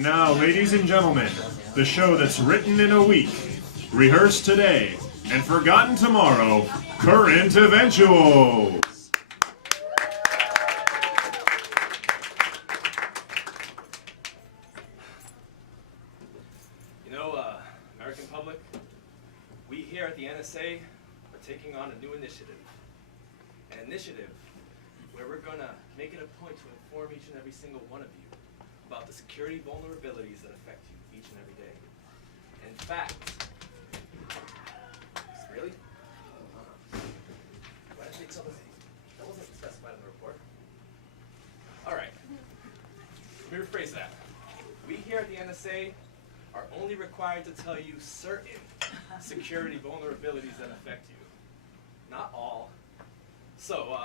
And now, ladies and gentlemen, the show that's written in a week, rehearsed today, and forgotten tomorrow, Current Eventuals. You know, American public, we here at the NSA are taking on a new initiative. An initiative where we're going to make it a point to inform each and every single one of you about the security vulnerabilities that affect you each and every day. In fact, really? Why did I take something that wasn't specified in the report? All right, let me rephrase that. We here at the NSA are only required to tell you certain security vulnerabilities that affect you. Not all. So,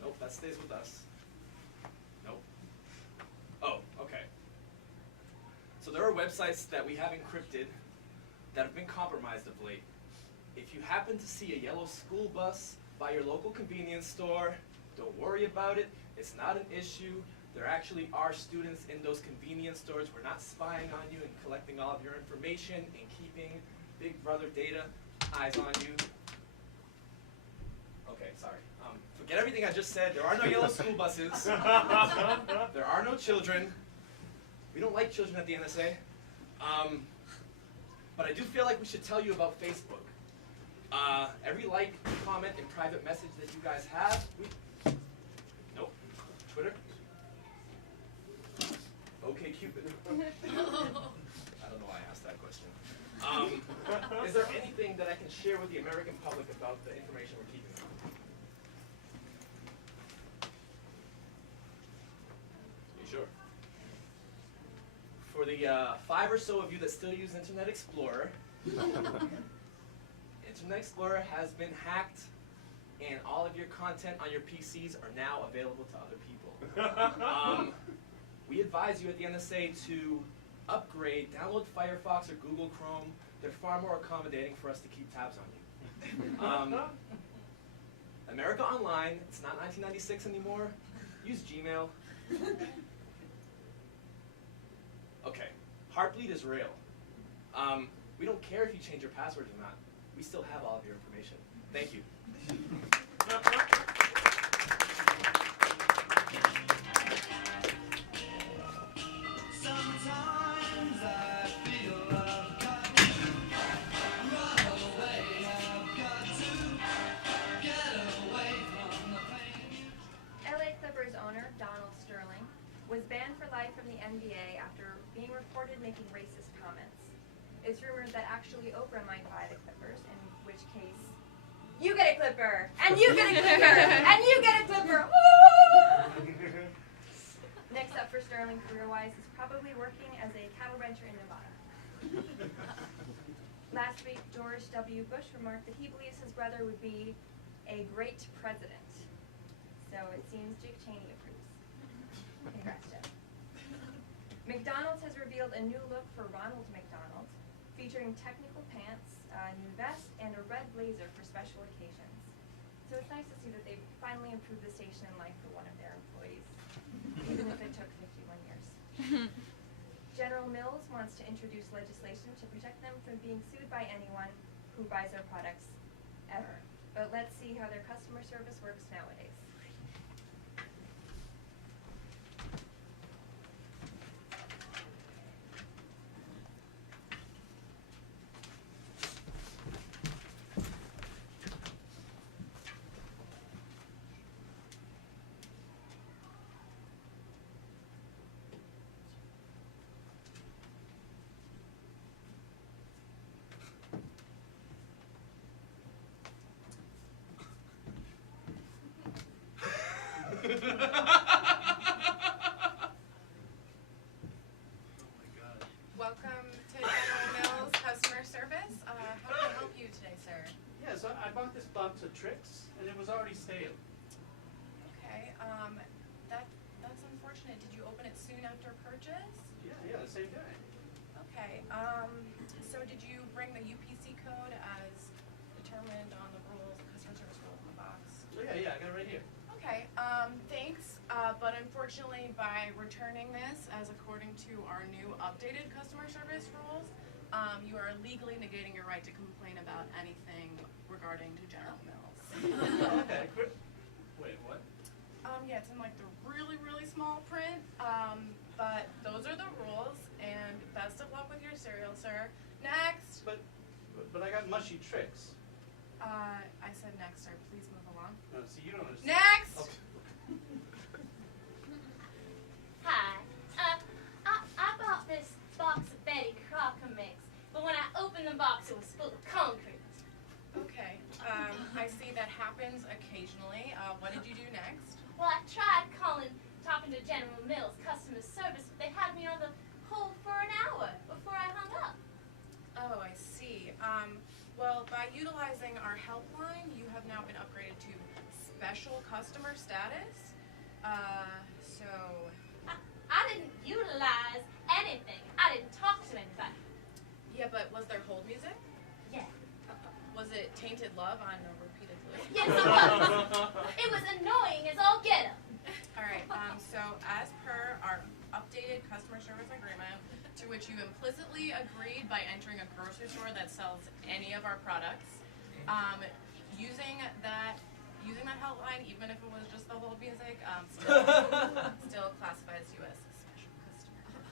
nope, that stays with us. Nope. Oh, okay. So there are websites that we have encrypted that have been compromised of late. If you happen to see a yellow school bus by your local convenience store, don't worry about it. It's not an issue. There actually are students in those convenience stores. We're not spying on you and collecting all of your information and keeping Big Brother data eyes on you. Okay, sorry. Forget everything I just said. There are no yellow school buses. There are no children. We don't like children at the NSA. But I do feel like we should tell you about Facebook. Every like, comment, and private message that you guys have, nope. Twitter? Okay, Cupid. I don't know why I asked that question. Is there anything that I can share with the American public about the information we're keeping? You sure? For the 5 or so of you that still use Internet Explorer, Internet Explorer has been hacked, and all of your content on your PCs are now available to other people. We advise you at the NSA to upgrade, download Firefox or Google Chrome. They're far more accommodating for us to keep tabs on you. America Online, it's not 1996 anymore. Use Gmail. Okay, Heartbleed is real. We don't care if you change your passwords or not. We still have all of your information. Thank you. Sometimes I feel I've got to run away. I've got to get away from the pain. LA Clippers owner Donald Sterling was banned for life from the NBA after being reported making racist comments. It's rumored that actually Oprah might buy the Clippers, in which case, you get a Clipper, and you get a Clipper, and you get a Clipper. Woo! Next up for Sterling career-wise is probably working as a cattle rancher in Nevada. Last week, George W. Bush remarked that he believes his brother would be a great president. So it seems Dick Cheney approves. Congrats, Jeff. McDonald's has revealed a new look for Ronald McDonald, featuring technical pants, a new vest, and a red blazer for special occasions. So it's nice to see that they've finally improved the station in life for one of their employees, even if it took 51 years. General Mills wants to introduce legislation to protect them from being sued by anyone who buys their products ever. But let's see how their customer service works nowadays. Welcome to General Mills Customer Service. How can I help you today, sir? Yeah, so I bought this box of tricks, and it was already stale. Okay, that's unfortunate. Did you open it soon after purchase? Yeah, the same day. Okay, so did you bring the UPC code as determined on the rules, customer service rules in the box? So yeah, I got it right here. Okay, thanks. But unfortunately, by returning this, as according to our new updated customer service rules, you are legally negating your right to complain about anything regarding to General Mills. Okay, good. Wait, what? Yeah, it's in like the really, really small print. But those are the rules, and best of luck with your cereal, sir. Next! But I got mushy tricks. I said next, sir. Please move along. No, see, you don't understand. Next! Okay. Hi. I bought this box of Betty Crocker mix, but when I opened the box, it was full of concrete. Okay, I see that happens occasionally. What did you do next? Well, I tried talking to General Mills customer service, but they had me on the hold for an hour before I hung up. Oh, I see. Well, by utilizing our helpline, you have now been upgraded to special customer status. So... I didn't utilize anything. I didn't talk to anybody. Yeah, but was there hold music? Yeah. Was it Tainted Love on repeatedly? Yes, it was. It was annoying as all get 'em. Alright, so as per our updated customer service agreement, to which you implicitly agreed by entering a grocery store that sells any of our products, using that helpline, even if it was just the hold music, still classifies you as a special customer.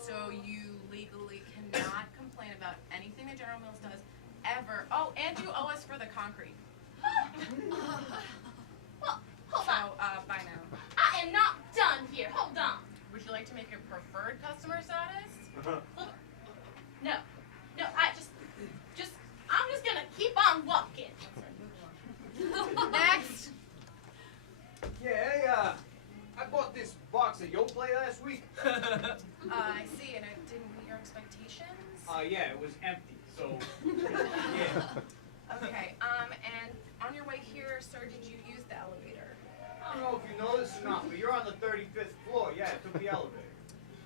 So you legally cannot complain about anything that General Mills does ever. Oh, and you owe us for the concrete. Well, hold on. So, bye now. I am not done here. Hold on. Would you like to make a preferred customer status? No, I'm just gonna keep on walking. Next. Yeah, I bought this box of Yoplait last week. I see, and it didn't meet your expectations? Yeah, it was empty, so, yeah. Okay, and on your way here, sir, did you use the elevator? I don't know if you know this or not, but you're on the 35th floor. Yeah, I took the elevator.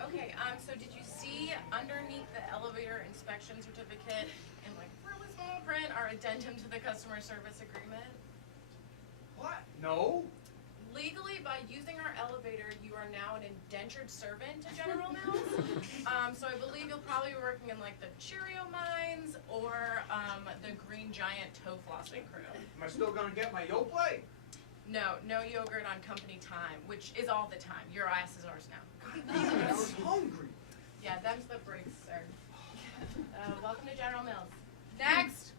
Okay, so did you see underneath the elevator inspection certificate in like really small print our addendum to the customer service agreement? What? No? Legally, by using our elevator, you are now an indentured servant to General Mills. So I believe you'll probably be working in like the Cheerio mines or the Green Giant toe flossing crew. Am I still gonna get my Yoplait? No, no yogurt on company time, which is all the time. Your ass is ours now. I was hungry. Yeah, them's the breaks, sir. Welcome to General Mills. Next!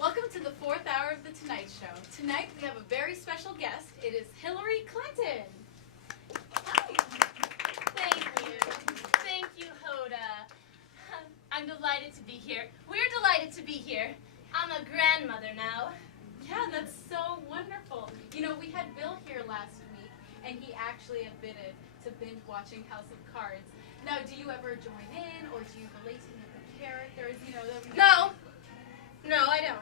Welcome to the 4th hour of The Tonight Show. Tonight we have a very special guest. It is Hillary Clinton. Thank you, Hoda. I'm delighted to be here. We're delighted to be here. I'm a grandmother now. Yeah, that's so wonderful. You know, we had Bill here last week, and he actually admitted to binge watching House of Cards. Now, do you ever join in, or do you relate to any of the characters? You know, No, I don't.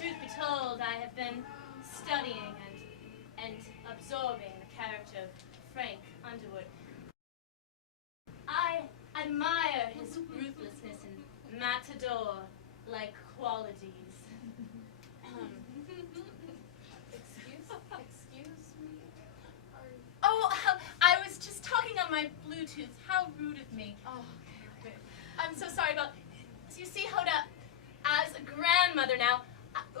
Truth be told, I have been studying and absorbing the character of Frank Underwood. I admire his ruthlessness and matador-like qualities. Excuse me? Oh, I was just talking on my Bluetooth. How rude of me. Oh, okay. I'm so sorry about... You see, Hoda, as a grandmother now,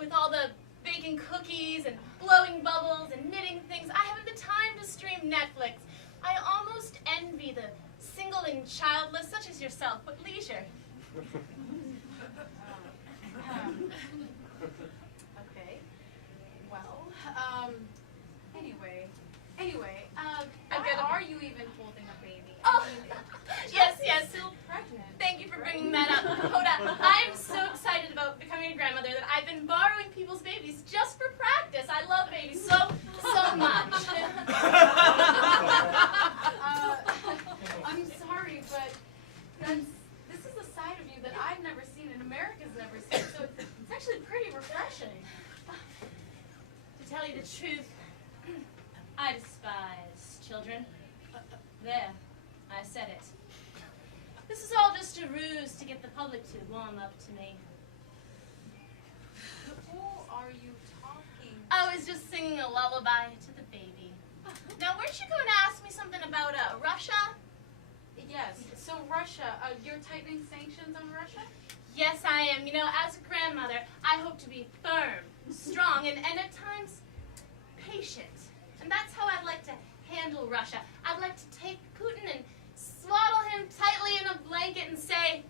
with all the baking cookies and blowing bubbles and knitting things, I haven't the time to stream Netflix. I almost envy the single and childless, such as yourself, with leisure. Okay. Well, anyway, I'm good. why are you even holding a baby? Oh, I mean, yes. still pregnant. Thank you for bringing that up. Hoda, I'm so excited about becoming a grandmother that I've been borrowing people's babies just for practice. I love babies so much. I'm sorry, but this is a side of you that I've actually pretty refreshing. To tell you the truth, I despise children. There, I said it. This is all just a ruse to get the public to warm up to me. Who are you talking? I was just singing a lullaby to the baby. Now, weren't you going to ask me something about Russia? Yes. So Russia, you're tightening sanctions on Russia? Yes, I am. You know, as a grandmother, I hope to be firm, strong, and at times patient. And that's how I'd like to handle Russia. I'd like to take Putin and swaddle him tightly in a blanket and say,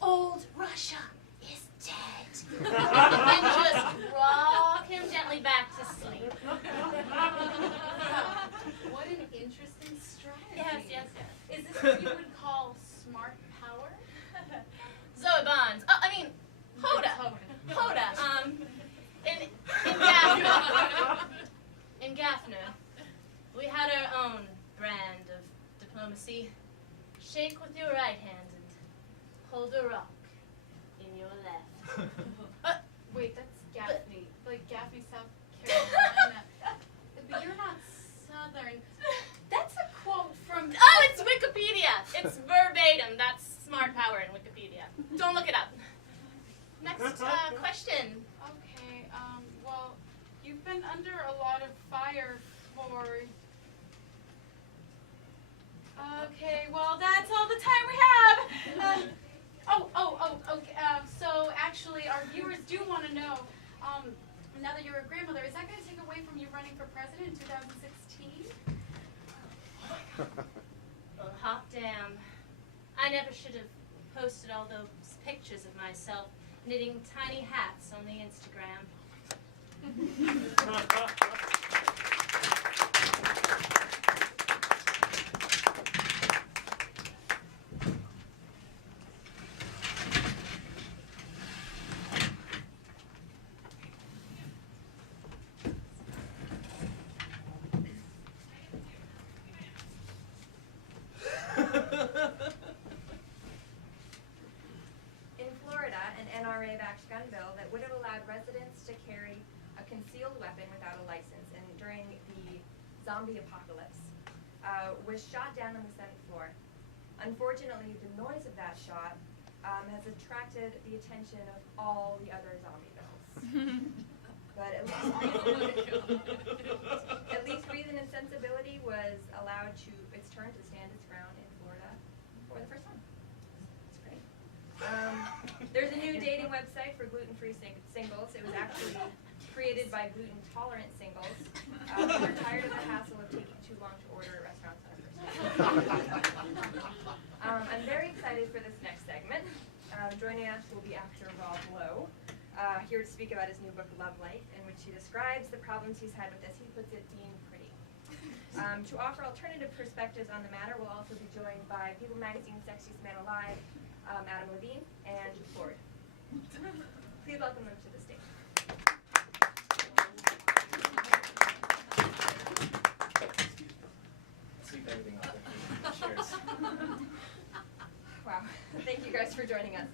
"Old Russia is dead." And just rock him gently back to sleep. What an interesting strategy. Yes, yes, yes. Is this what you would call smart power? Zoe Bonds. Oh, I mean, Hoda. Hoda. In Gaffner. In Gaffner, we had our own brand of diplomacy. Shake with your right hand and hold a rock in your left. Wait, that's Gaffney. Like Gaffney, South Carolina. But you're not Southern. That's a quote from... Oh, it's Wikipedia. It's verbatim. That's smart power in Wikipedia. Don't look it up. Next question. Okay, well, you've been under a lot of fire for... Okay, well, that's all the time we have. Okay. So actually, our viewers do want to know, now that you're a grandmother, is that going to take away from you running for president in 2016? Well, hot damn. I never should have posted all those pictures of myself knitting tiny hats on the Instagram. In Florida, an NRA-backed gun bill that would have allowed residents to carry a concealed weapon without a license and during the zombie apocalypse was shot down on the Senate floor. Unfortunately, the noise of that shot has attracted the attention of all the other zombie bills. But at least Reason and Sensibility was allowed its turn to stand its ground in Florida for the first time. That's great. There's a new dating website for gluten-free singles. It was actually created by gluten-tolerant singles who are tired of the hassle of taking too long to order at restaurants on a first date. I'm very excited for this next segment. Joining us will be actor Rob Lowe, here to speak about his new book, Love Life, in which he describes the problems he's had with, as he puts it, being pretty. To offer alternative perspectives on the matter, we'll also be joined by People Magazine's Sexiest Man Alive, Adam Levine, and Ford. Please welcome them to the stage. Sweep everything off. Cheers. Wow. Thank you guys for joining us.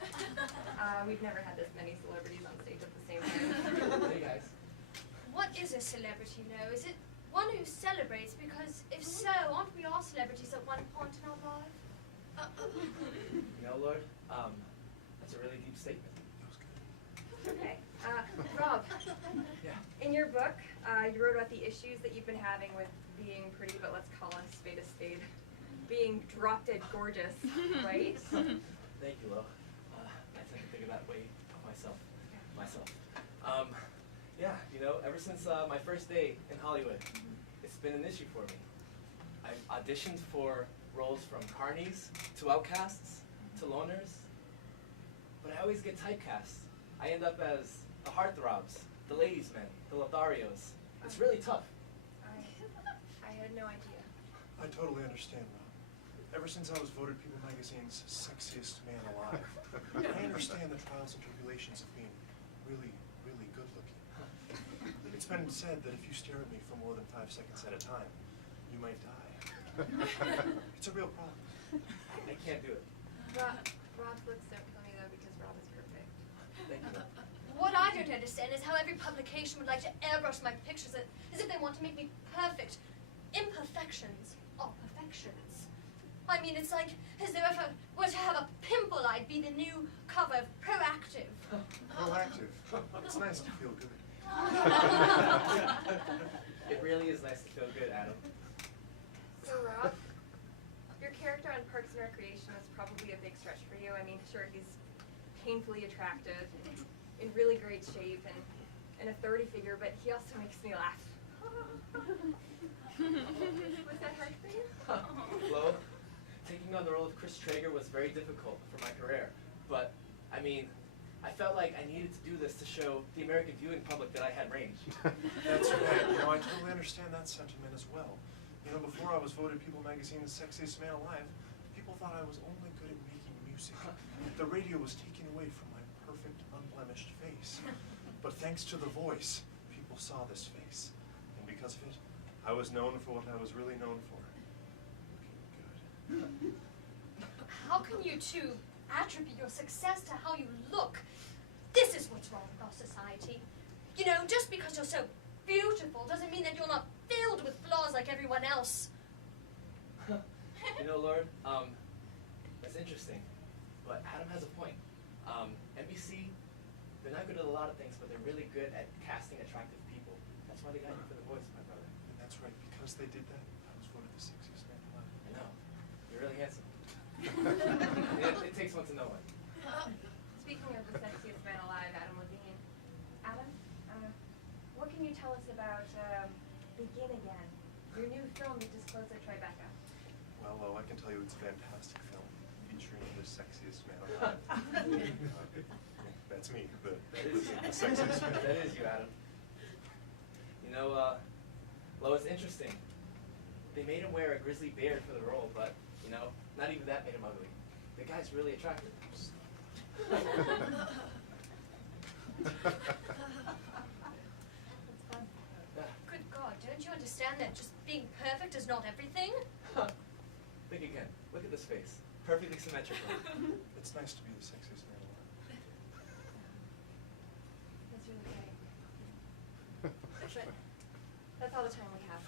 We've never had this many celebrities on stage at the same time. Hey guys. What is a celebrity, Lo? Is it one who celebrates? Because if so, aren't we all celebrities at one point in our life? You know, Lord, that's a really deep statement. Okay. Rob, Yeah. in your book, you wrote about the issues that you've been having with being pretty, but let's call a spade, being drop-dead gorgeous, right? Thank you, Lo. I tend to think of that way of myself. Yeah, you know, ever since my first day in Hollywood, it's been an issue for me. I've auditioned for roles from carnies to outcasts to loners, but I always get typecast. I end up as the heartthrobs, the ladies' men, the Lotharios. It's really tough. I had no idea. I totally understand, Rob. Ever since I was voted People Magazine's Sexiest Man Alive, I understand the trials and tribulations of being really, really good looking. It's been said that if you stare at me for more than 5 seconds at a time, you might die. It's a real problem. I can't do it. Rob's looks don't kill me though because Rob is perfect. Thank you. can understand is how every publication would like to airbrush my pictures as if they want to make me perfect. Imperfections are perfections. I mean, it's like as though if I were to have a pimple, I'd be the new cover of Proactive. Proactive. It's nice to feel good. It really is nice to feel good, Adam. So, Rob, your character on Parks and Recreation is probably a big stretch for you. I mean, sure, he's painfully attractive, in really great shape, and a 30 figure, but he also makes me laugh. Was that hard for you? Well, taking on the role of Chris Traeger was very difficult for my career, but I mean, I felt like I needed to do this to show the American viewing public that I had range. That's right. You know, I totally understand that sentiment as well. You know, before I was voted People Magazine's sexiest man alive, people thought I was only good at making music. The radio was taken away from my perfect, unblemished face. But thanks to The Voice, people saw this face. And because of it, I was known for what I was really known for. Looking good. How can you two attribute your success to how you look? This is what's wrong with our society. You know, just because you're so beautiful doesn't mean that you're not filled with flaws like everyone else. You know, Lord, that's interesting, but Adam has a point. NBC, they're not good at a lot of things, but they're really good at casting attractive people. That's why they got you for The Voice, my brother. And that's right, because they did that, I was voted the sexiest man alive. I know. You're really handsome. It takes one to know one. Speaking of the sexiest man alive, Adam Levine. Adam, what can you tell us about Begin Again, your new film you disclosed at Tribeca? Well, I can tell you it's a fantastic film featuring the sexiest man alive. That's me, the sexiest man. That is you, Adam. You know, well, it's interesting. They made him wear a grizzly beard for the role, but, you know, not even that made him ugly. The guy's really attractive. That's fun. Yeah. Good God, don't you understand that just being perfect is not everything? Think again. Look at this face. Perfectly symmetrical. It's nice to be the sexiest man alive. That's really great. But that's all the time we have.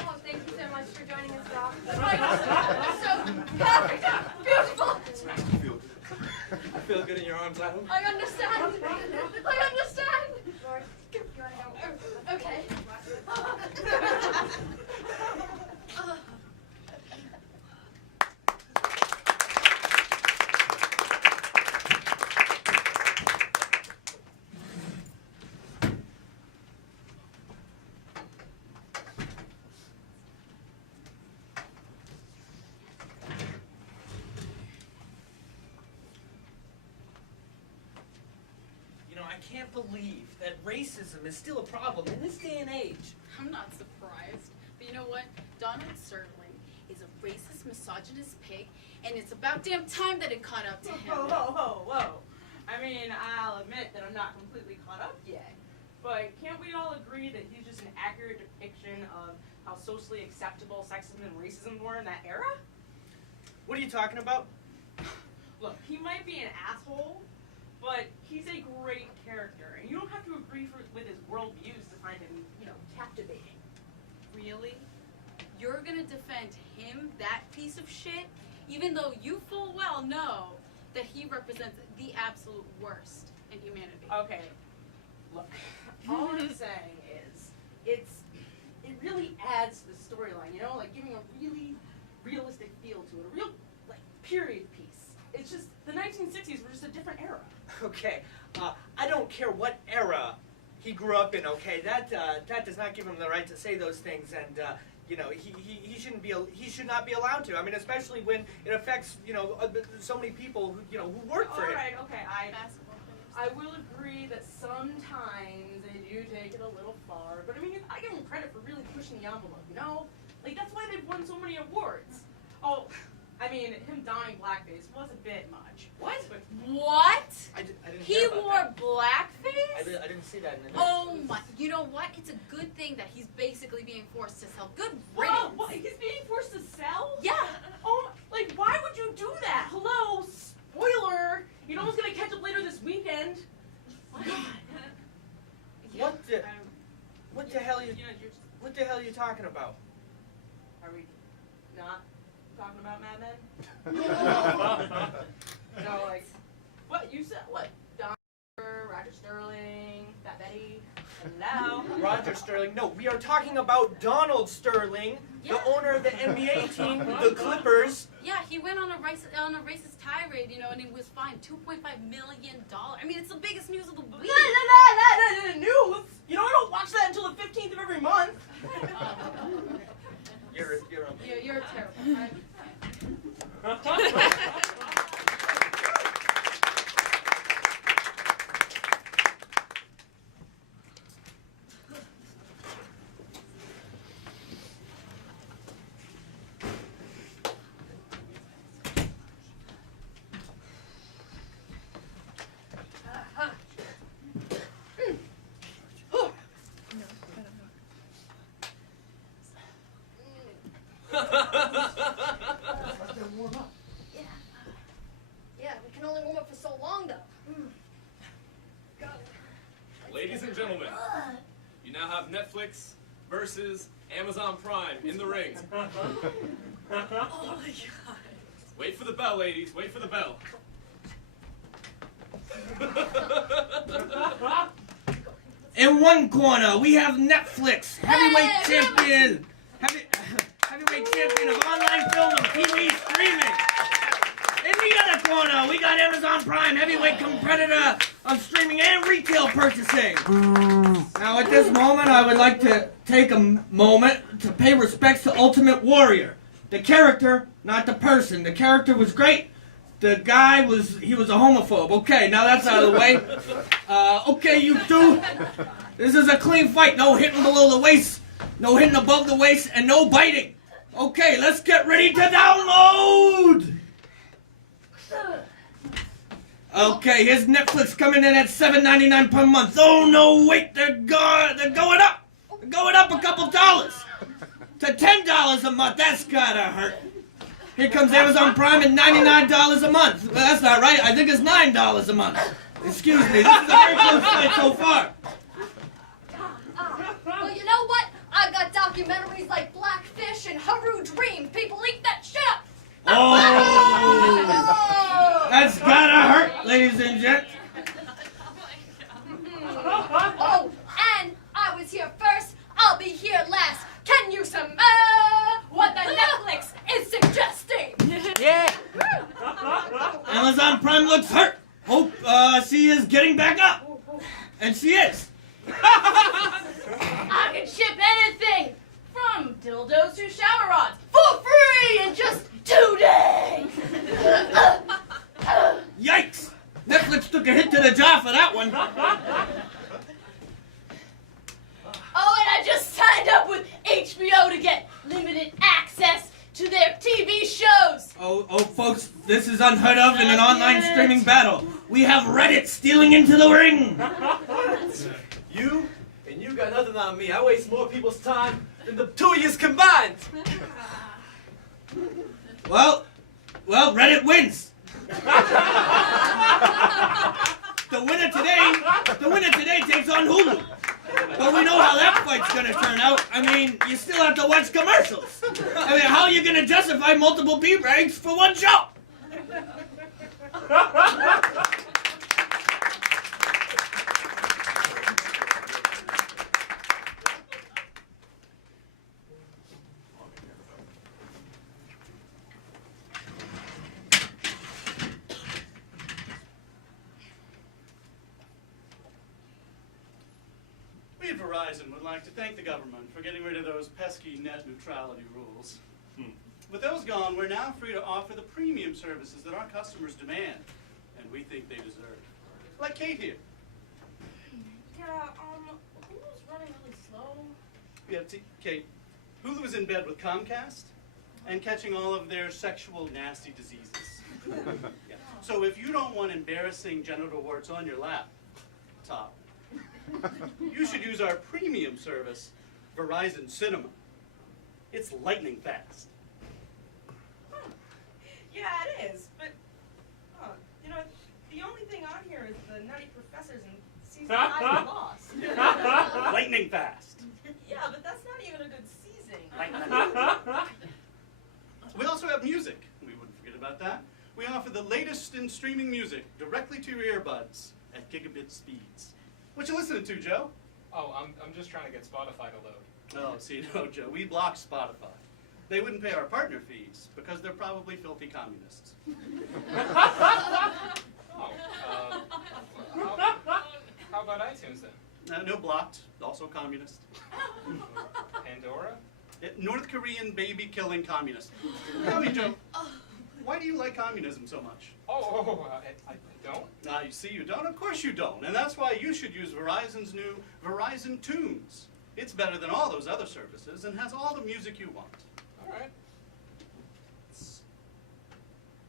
Oh, thank you so much for joining us, Rob. Oh my God, so perfect, beautiful. It's nice to feel good. I feel good in your arms, Adam. I understand. I understand. Lord, you want to go? Oh, okay. You know, I can't believe that racism is still a problem in this day and age. I'm not surprised. But you know what? Donald Sterling is a racist, misogynist pig, and it's about damn time that it caught up to him. Whoa. I mean, I'll admit that I'm not completely caught up yet. But can't we all agree that he's just an accurate depiction of how socially acceptable sexism and racism were in that era? What are you talking about? Look, he might be an asshole, but he's a great character, and you don't have to agree with his worldviews to find him, captivating. Really? You're gonna defend him, that piece of shit, even though you full well know that he represents the absolute worst in humanity. Okay, look, all I'm saying is, it really adds to the storyline, like giving a really realistic feel to it, a real, period piece. It's just, the 1960s were just a different era. Okay, I don't care what era he grew up in, okay? That does not give him the right to say those things, and, he should not be allowed to. I mean, especially when it affects, so many people, who work for him. All right, okay, I will agree that sometimes they do take it a little far, but I mean, I give them credit for really pushing the envelope, that's why they've won so many awards. Oh, I mean, him donning blackface was a bit much. What? But What? I didn't He hear about wore that. blackface? I didn't see that in the news. Oh my, you know what? It's a good thing that he's basically being forced to sell. Good Whoa, riddance. what? He's being forced to sell? Yeah. Oh, why would you do that? Hello, spoiler! You know who's gonna catch up later this weekend? end. What the hell you? You know, you're just What the hell are you talking about? Are we not talking about Mad Men? No, like, what you said? What? Don, Roger Sterling, Fat Betty, and now. Roger Sterling. No, we are talking about Donald Sterling, Yeah. the owner of the NBA team, the Clippers. Yeah, he went on a racist tirade, you know, and he was fined $2.5 million. I mean, it's the biggest news of the week. News. You know, I don't watch that until the 15th of every month. You're You're terrible. Yeah, we can only warm up for so long, though. Go. Ladies and gentlemen, you now have Netflix versus Amazon Prime in the ring. Oh my god. Wait for the bell, ladies. Wait for the bell. In one corner, we have Netflix, heavyweight champion, heavyweight champion of online film and TV streaming. In the other corner, we got Amazon Prime, heavyweight competitor of streaming and retail purchasing. Now, at this moment, I would like to take a moment to pay respects to Ultimate Warrior. The character, not the person. The character was great. The guy was a homophobe. Okay, now that's out of the way. Okay, you two. This is a clean fight. No hitting below the waist, no hitting above the waist, and no biting. Okay, let's get ready to download. Okay, here's Netflix coming in at $7.99 per month. Oh no, wait, they're going up. They're going up a couple dollars to $10 a month. That's gotta hurt. Here comes Amazon Prime at $99 a month. Well, that's not right. I think it's $9 a month. Excuse me. This is a very close fight so far. Well, you know what? I've got documentaries like Blackfish and Haru Dream. People eat that shit up. Oh, that's gotta hurt, ladies and gents. Oh, and I was here first. I'll be here last. Can you smell what the Netflix is suggesting? Yeah. Amazon Prime looks hurt. Hope she is getting back up. And she is. I can ship anything from dildos to shower rods for free in just 2 days. Yikes. Netflix took a hit to the jaw for that one. Oh, and I just signed up with HBO to get limited access to their TV shows. Oh, folks, this is unheard of in an online streaming battle. We have Reddit stealing into the ring. You got nothing on me. I waste more people's time than the two of yous combined. Well, Reddit wins. The winner today takes on Hulu. But we know how that fight's gonna turn out. I mean, you still have to watch commercials. I mean, how are you gonna justify multiple B ranks for one show? We at Verizon would like to thank the government for getting rid of those pesky net neutrality rules. With those gone, we're now free to offer the premium services that our customers demand, and we think they deserve. Like Kate here. Yeah, Hulu's running really slow. Yeah, Kate, Hulu is in bed with Comcast and catching all of their sexual nasty diseases. Yeah. So if you don't want embarrassing genital warts on your laptop, you should use our premium service, Verizon Cinema. It's lightning fast. Yeah, it is, but, the only thing on here is the Nutty season I lost. Lightning fast. Yeah, but that's not even a good season. We also have music. We wouldn't forget about that. We offer the latest in streaming music directly to your earbuds at gigabit speeds. What you listening to, Joe? Oh, I'm just trying to get Spotify to load. Oh, see, no, Joe, we block Spotify. They wouldn't pay our partner fees because they're probably filthy communists. Oh, how about iTunes then? No blocked, also communist. Pandora? North Korean baby-killing communist. Tell me, Joe, why do you like communism so much? I don't? You see, you don't? Of course you don't. And that's why you should use Verizon's new Verizon Tunes. It's better than all those other services and has all the music you want. All right.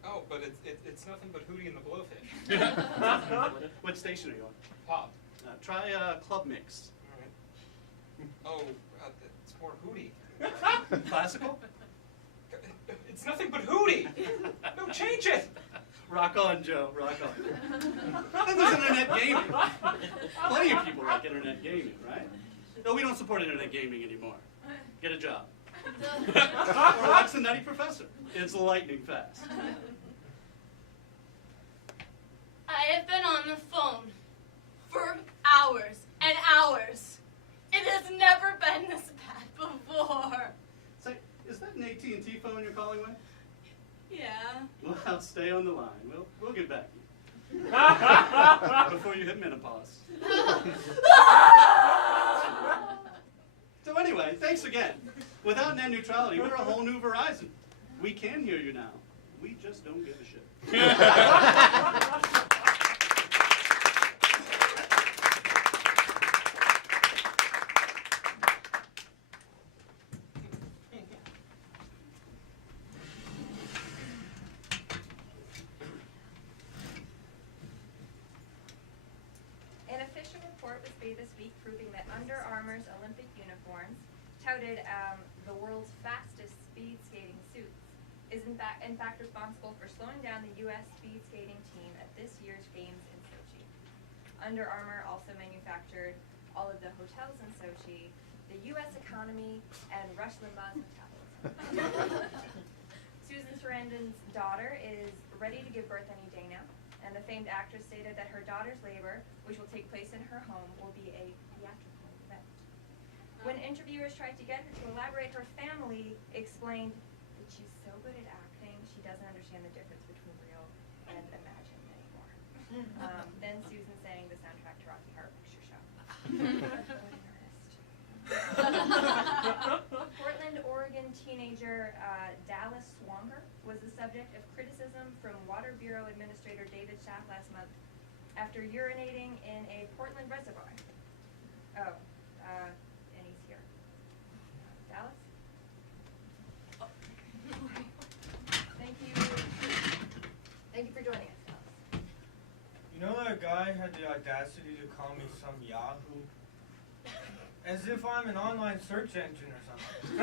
Oh, but it's nothing but Hootie and the Blowfish. What station are you on? Pop. Try Club Mix. All right. Oh, it's more Hootie. Classical? It's nothing but Hootie. No, change it. Rock on, Joe. Rock on. And there's internet gaming. Plenty of people like internet gaming, right? No, we don't support internet gaming anymore. Get a job. Or watch The Nutty Professor. It's lightning fast. I have been on the phone for hours and hours. It has never been this bad before. Say, is that an AT&T phone you're calling with? Yeah. Well, stay on the line. We'll get back to you. Before you hit menopause. So anyway, thanks again. Without net neutrality, we're a whole new Verizon. We can hear you now. We just don't give a shit. An official report was made this week proving that Under Armour's Olympic uniforms, touted the world's fastest speed skating suits, is in fact responsible for slowing down the U.S. speed skating team at this year's games in Sochi. Under Armour also manufactured all of the hotels in Sochi, the U.S. economy, and Rush Limbaugh's metabolism. Susan Sarandon's daughter is ready to give birth any day now, and the famed actress stated that her daughter's labor, which will take place in her home, will be a theatrical event. When interviewers tried to get her to elaborate, her family explained that she's so good at acting, she doesn't understand the difference between real and imagined anymore. Then Susan sang the soundtrack to Rocky Horror Picture Show. Portland, Oregon teenager Dallas Swanger was the subject of criticism from Water Bureau Administrator David Schaff last month after urinating in a Portland reservoir. Oh, and he's here. Dallas? Thank you. Thank you for joining us, Dallas. You know that guy had the audacity to call me some Yahoo? As if I'm an online search engine or something.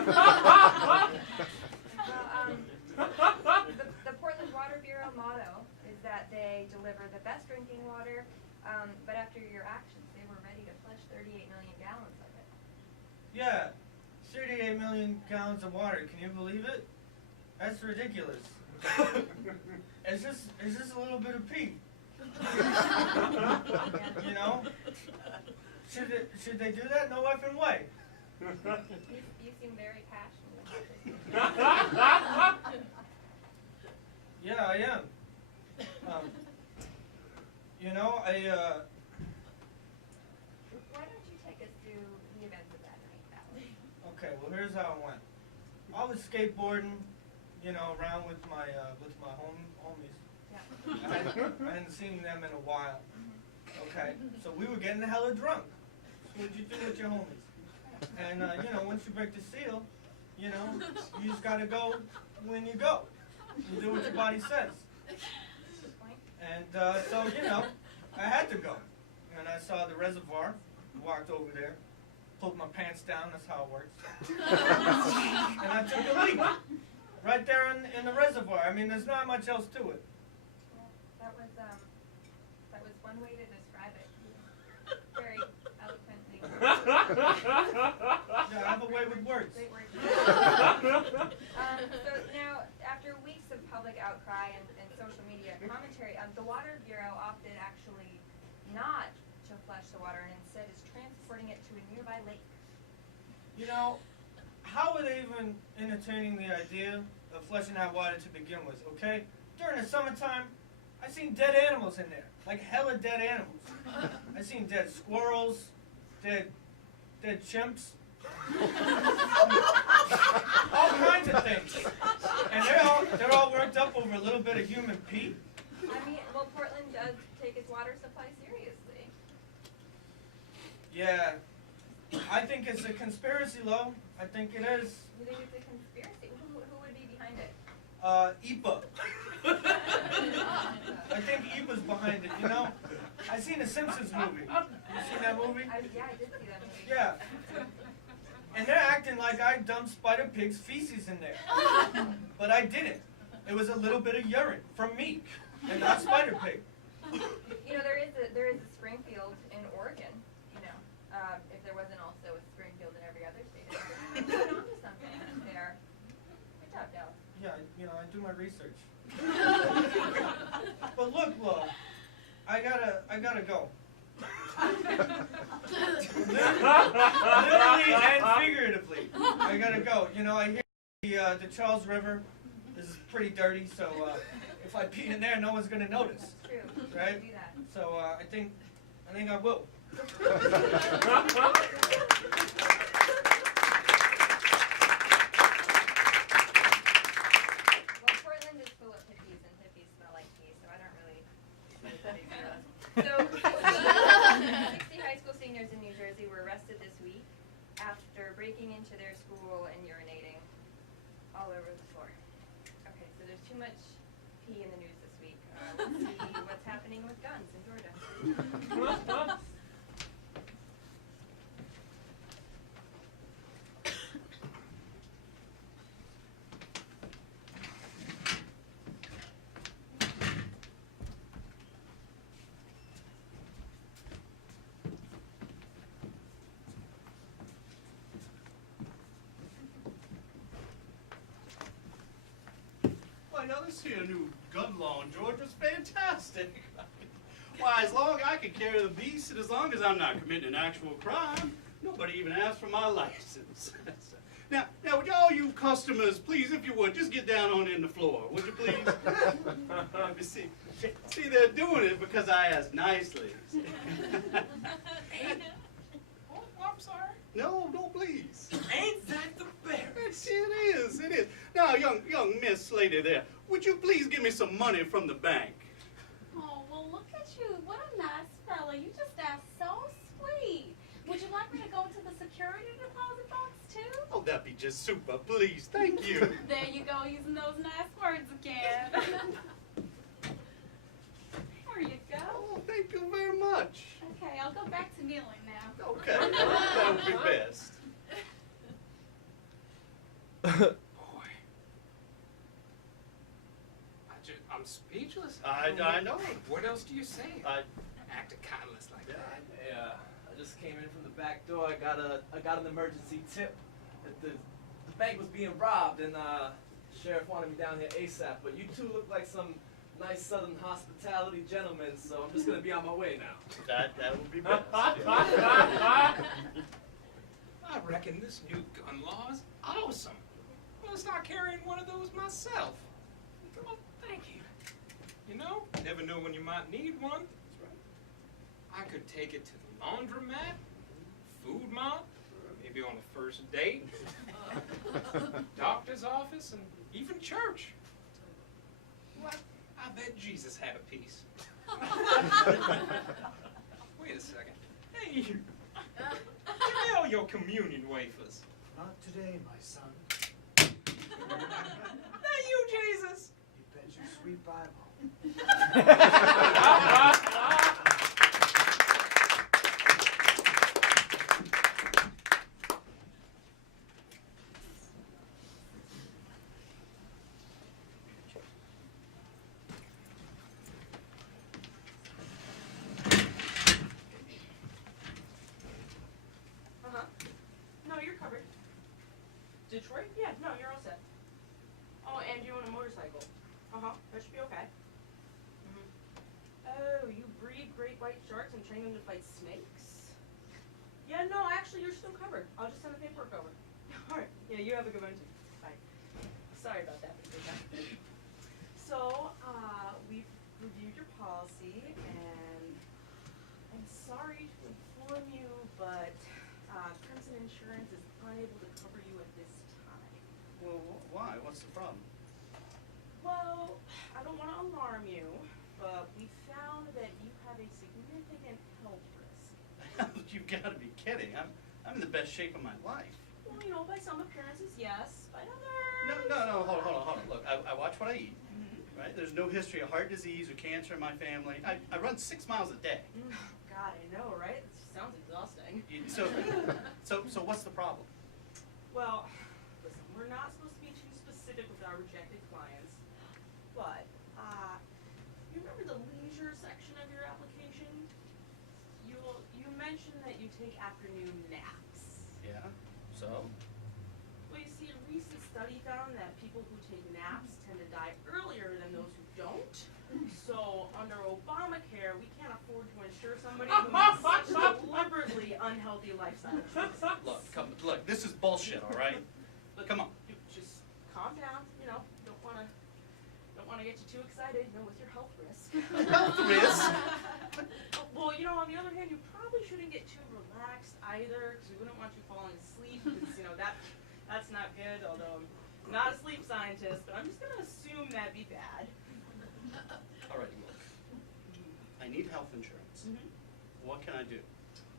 Well, the Portland Water Bureau motto is that they deliver the best drinking water, but after your actions, they were ready to flush 38 million gallons of it. Yeah, 38 million gallons of water. Can you believe it? That's ridiculous. It's just a little bit of pee. You know? Should they do that? No effing way. You seem very passionate. Yeah, I am. You know, Why don't you take us through the events of that night, Valerie? okay, well here's how it went. I was skateboarding, you know, around with my homies. Yeah. I hadn't seen them in a while. Okay, so we were getting hella drunk. So what'd you do with your homies? And you know, once you break the seal, you know, you just gotta go when you go. You do what your body says. And so, you know, I had to go. And I saw the reservoir, walked over there, pulled my pants down, that's how it works. And I took a leak. Right there in the reservoir. I mean, there's not much else to it. Well, that was one way to describe it. Yeah, I have a way with words. Great word. So now, after weeks of public outcry and social media commentary, the Water Bureau opted actually not to flush the water and instead is transporting it to a nearby lake. You know, how are they even entertaining the idea of flushing that water to begin with, okay? During the summertime, I seen dead animals in there. Like hella dead animals. I seen dead squirrels, dead chimps. All kinds of things. And they're all worked up over a little bit of human pee. I mean, well, Portland does take its water supply seriously. Yeah. I think it's a conspiracy, Lo. I think it is. You think it's a conspiracy? Who would be behind it? IPA. I think IPA's behind it, you know? I seen the Simpsons movie. You seen that movie? Yeah, I did see that movie. Yeah. And they're acting like I dumped Spider Pig's feces in there. But I didn't. It was a little bit of urine from me, and not Spider Pig. You know, there is a Springfield in Oregon, you know, if there wasn't also a Springfield in every other state. You're going on to something there. Good job, Del. Yeah, you know, I do my research. But look, Lo, I gotta go. Literally and figuratively, I gotta go. You know, I hear the Charles River is pretty dirty, so if I pee in there, no one's gonna notice. True. Right? Do that. So I think I will. Well, Portland is full of hippies, and hippies smell like pee, so I don't really see the big deal. So, 60 high school seniors in New Jersey were arrested this week after breaking into their school and urinating all over the floor. Okay, so there's too much pee in the news this week. Let's see what's happening with guns in Georgia. Why, now this here new gun law in Georgia's fantastic. Why, as long as I can carry the beast, and as long as I'm not committing an actual crime, nobody even asks for my license. Now, would all you customers, please, if you would, just get down on in the floor, would you please? Let me see, they're doing it because I asked nicely. Oh, I'm sorry. No, please. Ain't that the best? It is. Now, young Miss Lady there, would you please give me some money from the bank? Oh, well, look at you. What a nice fella. You just asked so sweet. Would you like me to go into the security deposit box, too? Oh, that'd be just super, please. Thank you. There you go, using those nice words again. There you go. Oh, thank you very much. Okay, I'll go back to kneeling now. Okay, that would be best. Boy. I'm speechless. I know. What else do you say? Act a catalyst like that. Yeah, I just came in from the back door. I got an emergency tip that the bank was being robbed, and sheriff wanted me down here ASAP. But you two look like some nice Southern hospitality gentlemen, so I'm just gonna be on my way now. That would be best. I reckon this new gun law is awesome. I'm gonna start carrying one of those myself. Well, thank you. You know, never know when you might need one. I could take it to the laundromat, food mart, maybe on a first date, doctor's office, and even church. What? I bet Jesus had a piece. Wait a second. Hey, you. Give me all your communion wafers. Not today, my son. That you, Jesus. You bet your sweet Bible. Uh-huh. Detroit? Yeah, no, you're all set. Oh, and you own a motorcycle. That should be okay. Oh, you breed great white sharks and train them to fight snakes? Yeah, no, actually, you're still covered. I'll just send the paperwork over. All right. Yeah, you have a good one, too. Bye. Sorry about that, Patricia. So, we've reviewed your policy, and I'm sorry to inform you, but Crimson Insurance is unable to cover you at this time. Well, why? What's the problem? Well, I don't want to alarm you, but we found that you have a significant health risk. You've got to be kidding. I'm in the best shape of my life. Well, you know, by some appearances, yes. By others... No, hold on. Look, I watch what I eat, right? There's no history of heart disease or cancer in my family. I run 6 miles a day. God, I know, right? It sounds exhausting. So what's the problem? Well, listen, we're not supposed to be too specific with our rejected clients, but, you remember the leisure section of your application? You mentioned that you take afternoon naps. Yeah, so? Well, you see, a recent study found that people who take naps tend to die earlier than those who don't. So, under Obamacare, we can't afford to insure somebody who makes such deliberately unhealthy lifestyle choices. Look, this is bullshit, all right? Come on. You just calm down, you know, don't wanna get you too excited, you know, with your health risk. Health risk? Well, you know, on the other hand, you probably shouldn't get too relaxed either, because we wouldn't want you falling asleep, because, you know, that's not good, although I'm not a sleep scientist, but I'm just gonna assume that'd be bad. All right, look. I need health insurance. What can I do?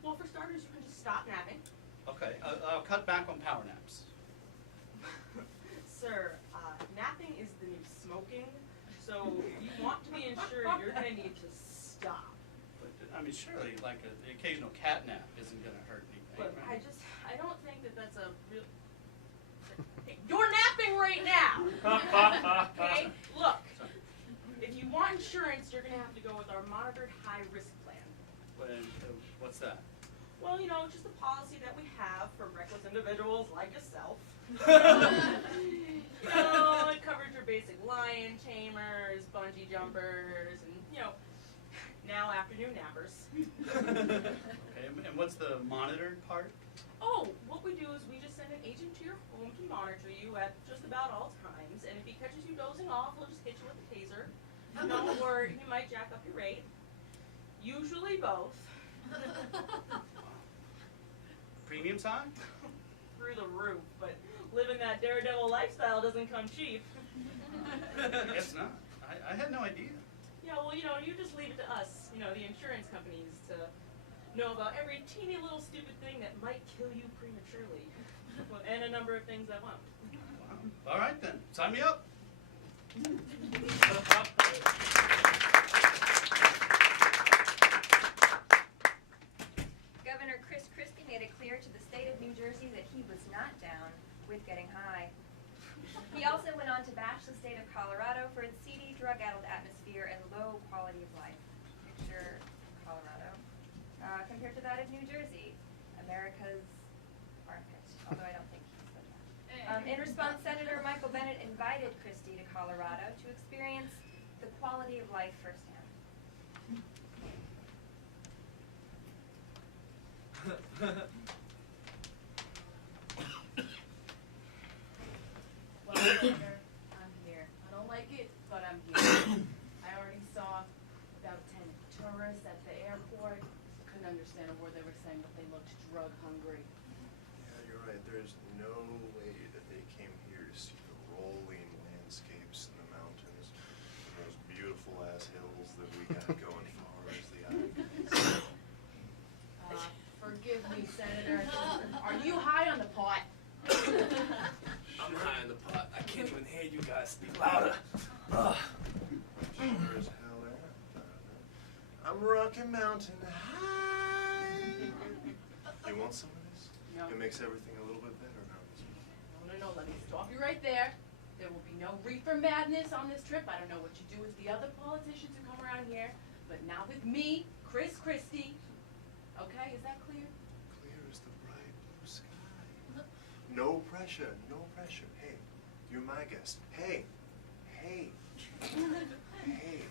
Well, for starters, you can just stop napping. Okay, I'll cut back on power naps. Sir, napping is the new smoking, so if you want to be insured, you're gonna need to stop. But, I mean, surely, like, the occasional cat nap isn't gonna hurt anything, But right? I don't think that that's a real... Hey, you're napping right now! Okay? Look, if you want insurance, you're gonna have to go with our monitored high-risk plan. What's that? Well, you know, just a policy that we have for reckless individuals like yourself. You know, it covers your basic lion tamers, bungee jumpers, and, you know, now afternoon nappers. Okay, and what's the monitored part? Oh, what we do is we just send an agent to your home to monitor you at just about all times, and if he catches you dozing off, he'll just hit you with a taser. You know, or he might jack up your rate. Usually both. Premiums high? Through the roof, but living that daredevil lifestyle doesn't come cheap. I guess not. I had no idea. Yeah, well, you know, you just leave it to us, you know, the insurance companies, to know about every teeny little stupid thing that might kill you prematurely. And a number of things that won't. Wow. All right then, sign me up. Governor Chris Christie made it clear to the state of New Jersey that he was not down with getting high. He also went on to bash the state of Colorado for its seedy, drug-addled atmosphere and low quality of life. Picture Colorado compared to that of New Jersey, America's armpit, although I don't think he said that. In response, Senator Michael Bennet invited Christie to Colorado to experience the quality of life firsthand. Well, Governor, I'm here. I don't like it, but I'm here. I already saw about 10 tourists at the airport. Couldn't understand a word they were saying, but they looked drug hungry. Yeah, you're right. There's no way that they came here to see the rolling landscapes in the mountains, those beautiful ass hills that we got going far as the eye can see. Forgive me, Senator. Are you high on the pot? I'm high in the pot. I can't even hear you guys. Speak louder. Sure as hell am. I'm Rocky Mountain High. You want some of this? No. It makes everything a little bit better now. No, let me stop you right there. There will be no reefer madness on this trip. I don't know what you do with the other politicians who come around here, but not with me, Chris Christie. Okay, is that clear? Clear as the bright blue sky. No pressure, no pressure. pressure. Hey, you're my guest. Hey, hey, hey.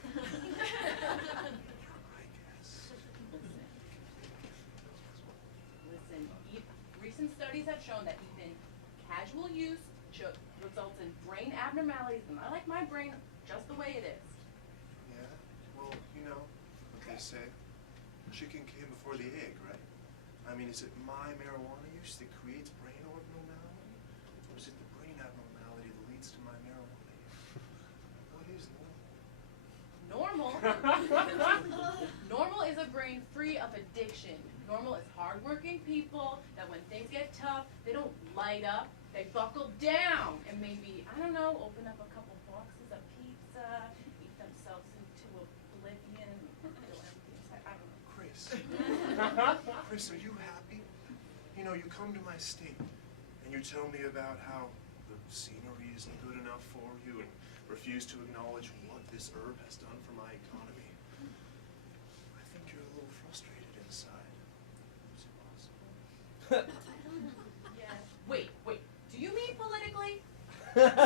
Listen, recent studies have shown that even casual use results in brain abnormalities, and I like my brain just the way it is. Yeah? Well, you know what they say. Chicken came before the egg, right? I mean, is it my marijuana use that creates brain abnormality? Or is it the brain abnormality that leads to my marijuana use? What is normal? Normal? Normal is a brain free of addiction. Normal is hardworking people that when things get tough, they don't light up, they buckle down and maybe, I don't know, open up a couple boxes of pizza, eat themselves into oblivion, do everything inside, I don't know. Chris, are you happy? You know, you come to my state and you tell me about how the scenery isn't good enough for you and refuse to acknowledge what this herb has done for my economy. I think you're a little frustrated inside. Is it possible? Yes. Wait, do you mean politically?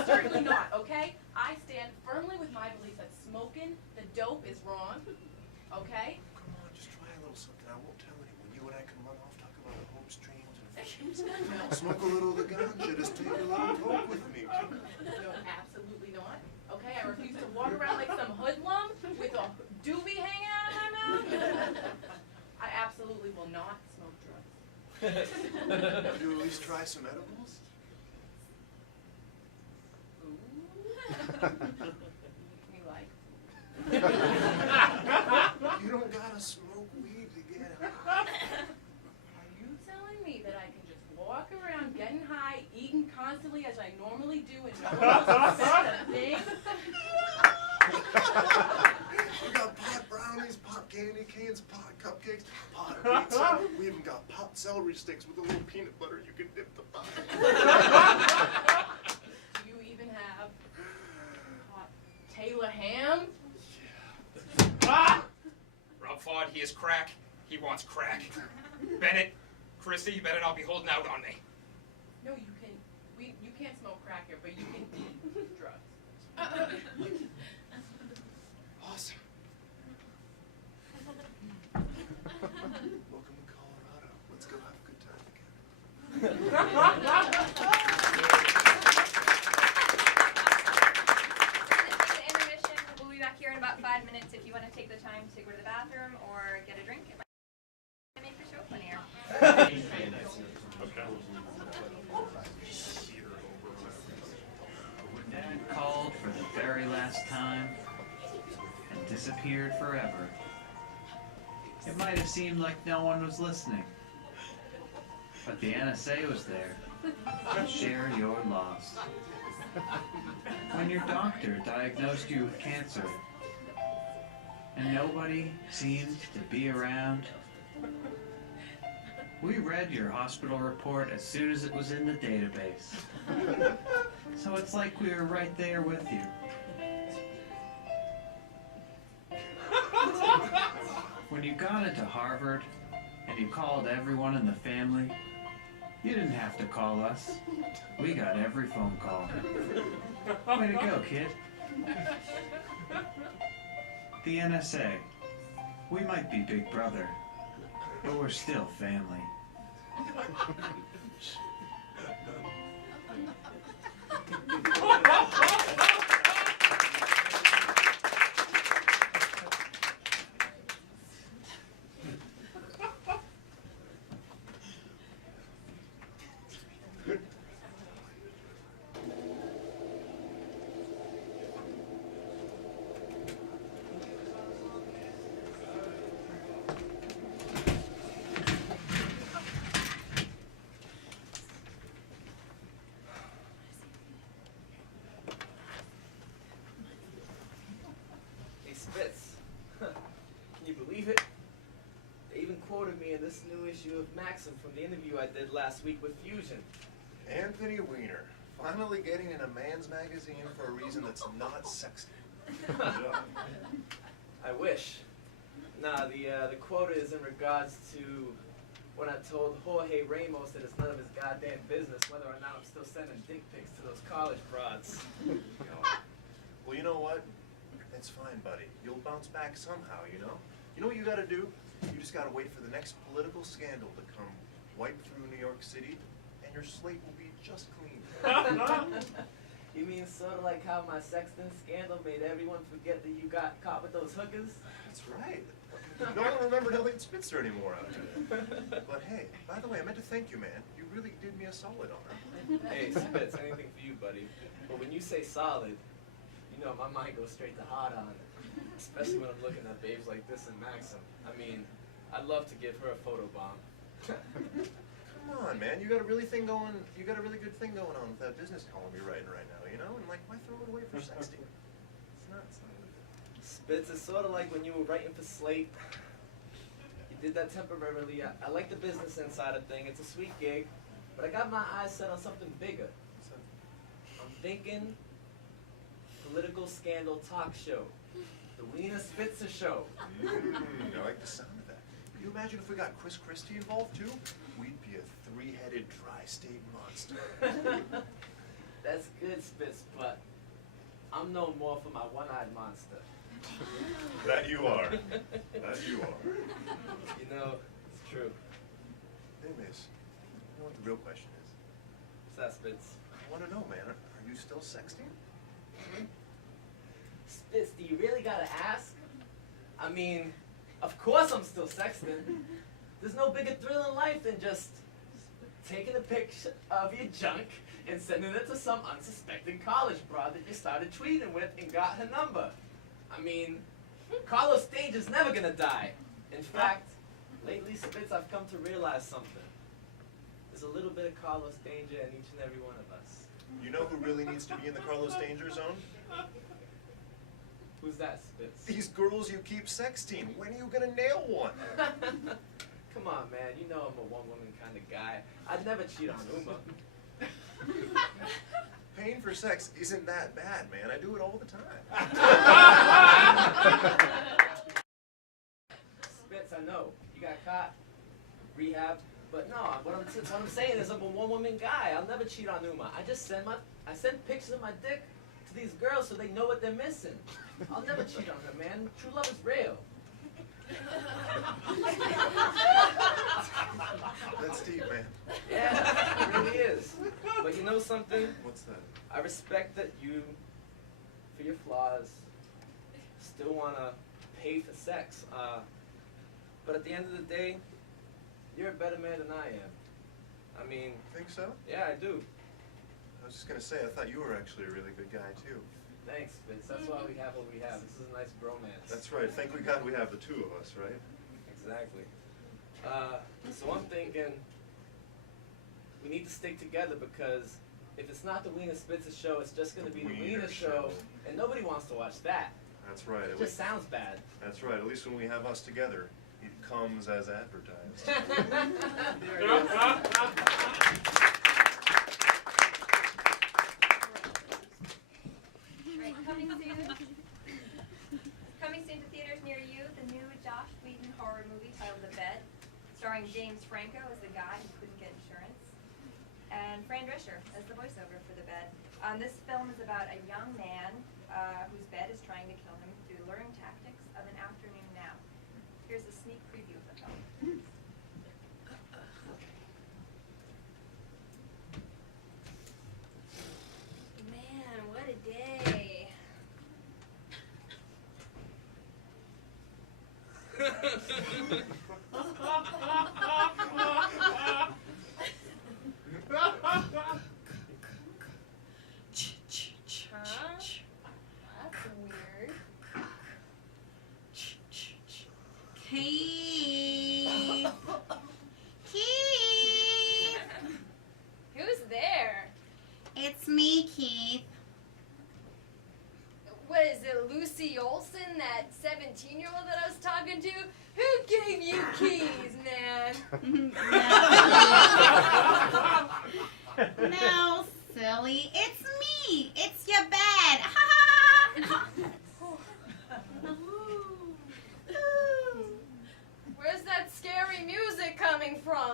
Certainly not, okay? I stand firmly with my belief that smoking the dope is wrong, okay? Come on, just try a little something. I won't tell anyone. You and I can run off, talk about the hopes, dreams, and visions. Smoke a little of the ganja, just take a little talk with me. No, absolutely not. Okay, I refuse to walk around like some hoodlum with a doobie hanging out of my mouth. I absolutely will not smoke drugs. Would you at least try some edibles? Me like. You don't gotta smoke weed to get high. Are you telling me that I can just walk around getting high, eating constantly as I normally do, and no one else says a thing? We got pot brownies, pot candy canes, pot cupcakes, pot pizza. We even got pot celery sticks with a little peanut butter you can dip the pie. Do you even have hot Taylor ham? Ah! Rob Ford, he is crack. He wants crack. Bennett, Christy, you better not be holding out on me. No, you can. You can't smoke crack here, but you can eat drugs. Awesome. Welcome to Colorado. Let's go have a good time together. Intermission. We'll be back here in about 5 minutes if you want to take the time to go to the bathroom or get a drink. It might make the show funnier. Dad called for the very last time and disappeared forever. It might have seemed like no one was listening, but the NSA was there to share your loss. When your doctor diagnosed you with cancer and nobody seemed to be around, we read your hospital report as soon as it was in the database. So it's like we were right there with you. When you got into Harvard and you called everyone in the family, you didn't have to call us. We got every phone call. Way to go, kid. The NSA. We might be Big Brother, but we're still family. Hey, Spitz. Can you believe it? They even quoted me in this new issue of Maxim from the interview I did last week with Fusion. Anthony Weiner, finally getting in a man's magazine for a reason that's not sexy. I wish. Nah, the quote is in regards to when I told Jorge Ramos that it's none of his goddamn business whether or not I'm still sending dick pics to those college broads. Well, you know what? It's fine, buddy. You'll bounce back somehow, you know? You know what you gotta do? You just gotta wait for the next political scandal to come wipe through New York City, and your slate will be just clean. You mean sort of like how my Sexton scandal made everyone forget that you got caught with those hookers? That's right. No one remembered Elliot Spitzer anymore out there. But hey, by the way, I meant to thank you, man. You really did me a solid on that. Hey, Spitz, anything for you, buddy. But when you say solid, you know my mind goes straight to hard on. Especially when I'm looking at babes like this in Maxim. I mean, I'd love to give her a photobomb. Come on, man. You got a really thing going. You got a really good thing going on with that business column you're writing right now, you know? And like, why throw it away for sexting? It's not. Spitz, it's sort of like when you were writing for Slate. You did that temporarily. I like the business inside of thing. It's a sweet gig, but I got my eyes set on something bigger. I'm thinking political scandal talk show, the Wiener Spitzer show. I like the sound of that. Can you imagine if we got Chris Christie involved too? We'd be a three-headed tri-state monster. That's good, Spitz, but I'm known more for my one-eyed monster. That you are. That you are. You know, it's true. Hey, miss. You know what the real question is? What's that, Spitz? I want to know, man. Are you still sexting? Spitz, do you really gotta ask? I mean, of course I'm still sexting. There's no bigger thrill in life than just taking a picture of your junk and sending it to some unsuspecting college broad that you started tweeting with and got her number. I mean, Carlos Danger's never gonna die. In fact, lately, Spitz, I've come to realize something. There's a little bit of Carlos Danger in each and every one of us. You know who really needs to be in the Carlos Danger Zone? Who's that, Spitz? These girls you keep sexting. When are you gonna nail one? Come on, man. You know I'm a one-woman kind of guy. I'd never cheat on Uma. Paying for sex isn't that bad, man. I do it all the time. Spitz, I know. You got caught, rehab, but no, what I'm saying is I'm a one-woman guy. I'll never cheat on Uma. I send pictures of my dick to these girls so they know what they're missing. I'll never cheat on her, man. True love is real. That's deep, man. Yeah, it really is. But you know something? What's that? I respect that you, for your flaws, still want to pay for sex. But at the end of the day, you're a better man than I am. I mean... Think so? Yeah, I do. I was just gonna say, I thought you were actually a really good guy, too. Thanks, Vince. That's why we have what we have. This is a nice bromance. That's right. Thank God we have the two of us, right? Exactly. So I'm thinking we need to stick together because if it's not the Wiener Spitzer show, it's just going to be the Wiener show, and nobody wants to watch that. That's right. It just sounds bad. That's right. At least when we have us together, it comes as advertised. There it is. Coming soon to theaters near you, the new Josh Whedon horror movie titled The Bed, starring James Franco as the guy who couldn't get insurance, and Fran Drescher as the voiceover for The Bed. This film is about a young man whose bed is trying to kill him through the luring tactics of an afternoon nap. Here's a sneak preview of the film. Man, what a day. That's weird. Keith! Keith! Who's there? It's me, Keith. What is it, Lucy Olson, that 17-year-old that I was talking to? Who gave you keys, man? No, silly. It's me. It's your bed. Where's that scary music coming from?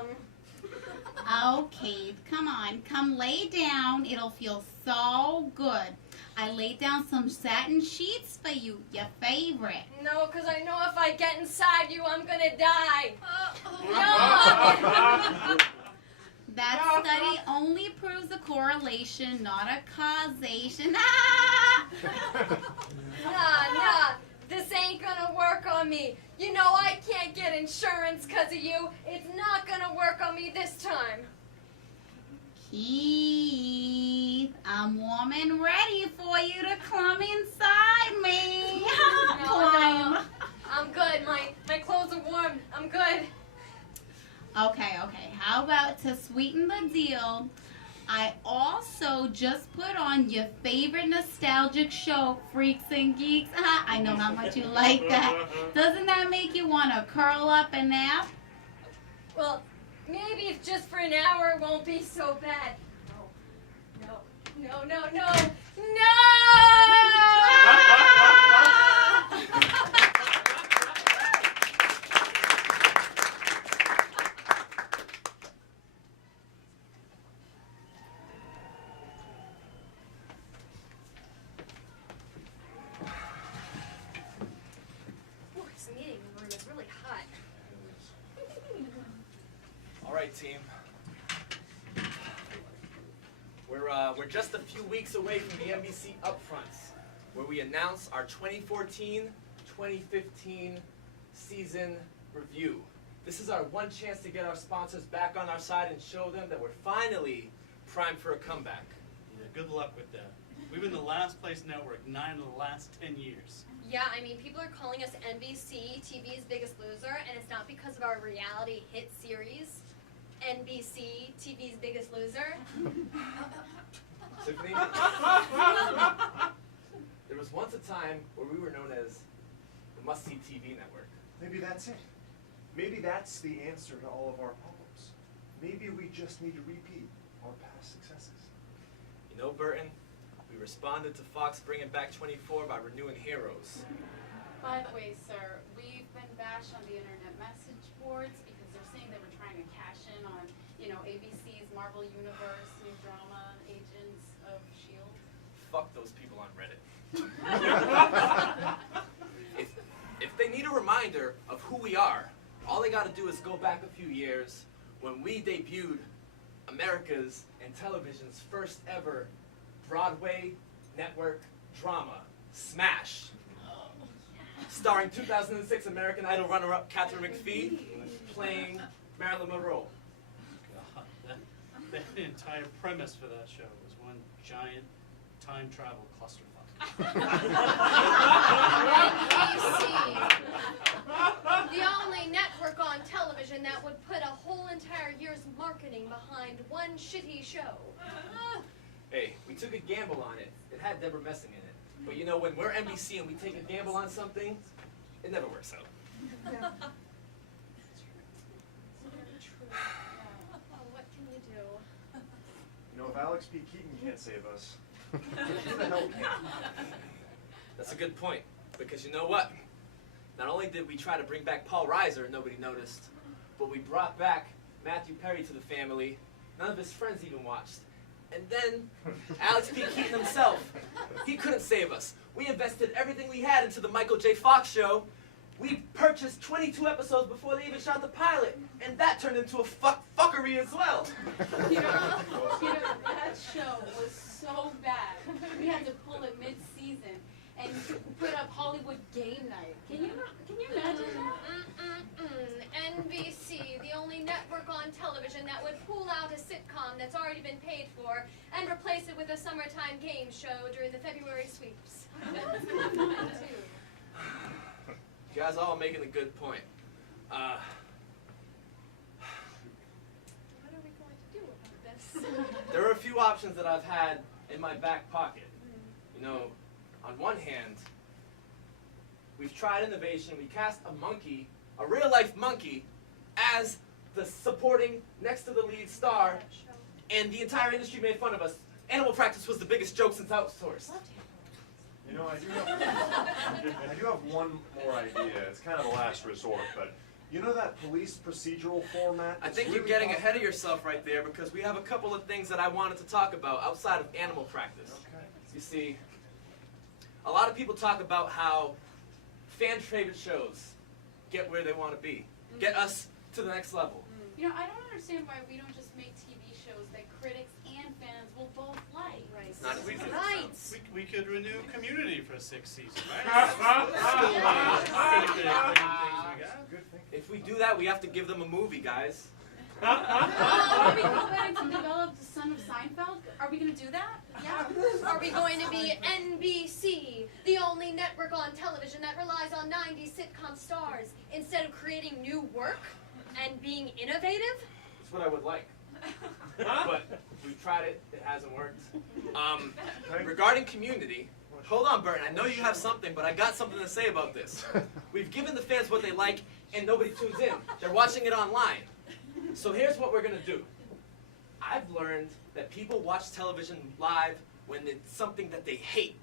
Okay, come on. Come lay down. It'll feel so good. I laid down some satin sheets for you, your favorite. No, because I know if I get inside you, I'm gonna die. No! That study only proves a correlation, not a causation. Ah! Nah, this ain't gonna work on me. You know I can't get insurance because of you. It's not gonna work on me this time. Keith, I'm warm and ready for you to come inside me. Climb. No, I'm good. My clothes are warm. I'm good. Okay. How about to sweeten the deal, I also just put on your favorite nostalgic show, Freaks and Geeks. I know how much you like that. Doesn't that make you want to curl up and nap? Well, maybe if just for an hour it won't be so bad. No. Oh, this meeting room is really hot. All right, team. We're just a few weeks away from the NBC Upfronts, where we announce our 2014-2015 season review. This is our one chance to get our sponsors back on our side and show them that we're finally primed for a comeback. Yeah, good luck with that. We've been the last place network 9 of the last 10 years. Yeah, I mean, people are calling us NBC TV's Biggest Loser, and it's not because of our reality hit series, NBC TV's Biggest Loser. Tiffany? There was once a time where we were known as the must-see TV network. Maybe that's it. Maybe that's the answer to all of our problems. Maybe we just need to repeat our past successes. You know, Burton, we responded to Fox bringing back 24 by renewing Heroes. By the way, sir, we've been bashed on the internet message boards because they're saying they were trying to cash in on, ABC's Marvel Universe, new drama, Agents of S.H.I.E.L.D. Fuck those people on Reddit. if they need a reminder of who we are, all they gotta do is go back a few years when we debuted America's and television's first ever Broadway network drama, Smash. Starring 2006 American Idol runner-up Katharine McPhee, playing Marilyn Monroe. God, that entire premise for that show was one giant time travel clusterfuck. NBC, the only network on television that would put a whole entire year's marketing behind one shitty show. Hey, we took a gamble on it. It had Deborah Messing in it. But when we're NBC and we take a gamble on something, it never works out. Yeah. Oh, what can you do? If Alex P. Keaton can't save us, who the hell can? That's a good point, because you know what? Not only did we try to bring back Paul Reiser and nobody noticed, but we brought back Matthew Perry to the family. None of his friends even watched. And then Alex P. Keaton himself, he couldn't save us. We invested everything we had into the Michael J. Fox show. We purchased 22 episodes before they even shot the pilot, and that turned into a fuckery as well. That show was so bad. We had to pull it mid-season and put up Hollywood Game Night. Can you imagine that? NBC, the only network on television that would pull out a sitcom that's already been paid for and replace it with a summertime game show during the February sweeps. You guys are all making a good point. What are we going to do about this? There are a few options that I've had in my back pocket. On one hand, we've tried innovation. We cast a monkey, a real-life monkey, as the supporting next to the lead star, and the entire industry made fun of us. Animal practice was the biggest joke since outsourced. I do have one more idea. It's kind of a last resort, but You know that police procedural format? I think you're getting ahead of yourself right there because we have a couple of things that I wanted to talk about outside of animal practice. Okay. You see, a lot of people talk about how fan-favorite shows get where they want to be, get us to the next level. You know, I don't understand why we don't just make TV shows that critics and fans will both like. Right. Not if we could. We could renew Community for a 6th season, right? If we do that, we have to give them a movie, guys. Are we going to develop the Son of Seinfeld? Are we going to do that? Yeah. Are we going to be NBC, the only network on television that relies on 90s sitcom stars, instead of creating new work and being innovative? That's what I would like. But we've tried it, it hasn't worked. Regarding Community, hold on, Burton, I know you have something, but I got something to say about this. We've given the fans what they like, and nobody tunes in. They're watching it online. So here's what we're gonna do. I've learned that people watch television live when it's something that they hate.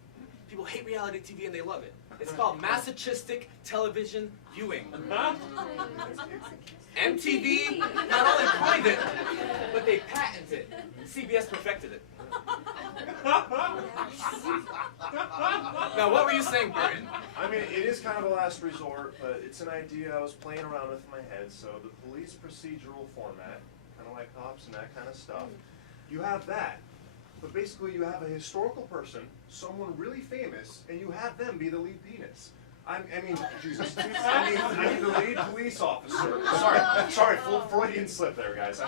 People hate reality TV and they love it. It's called masochistic television viewing. MTV not only coined it, but they patented it. CBS perfected it. Now, what were you saying, Burton? I mean, it is kind of a last resort, but it's an idea I was playing around with in my head. So the police procedural format, kind of like cops and that kind of stuff, you have that. But basically you have a historical person, someone really famous, and you have them be the lead penis. I mean, Jesus. I mean the lead police officer. Sorry, full Freudian slip there, guys.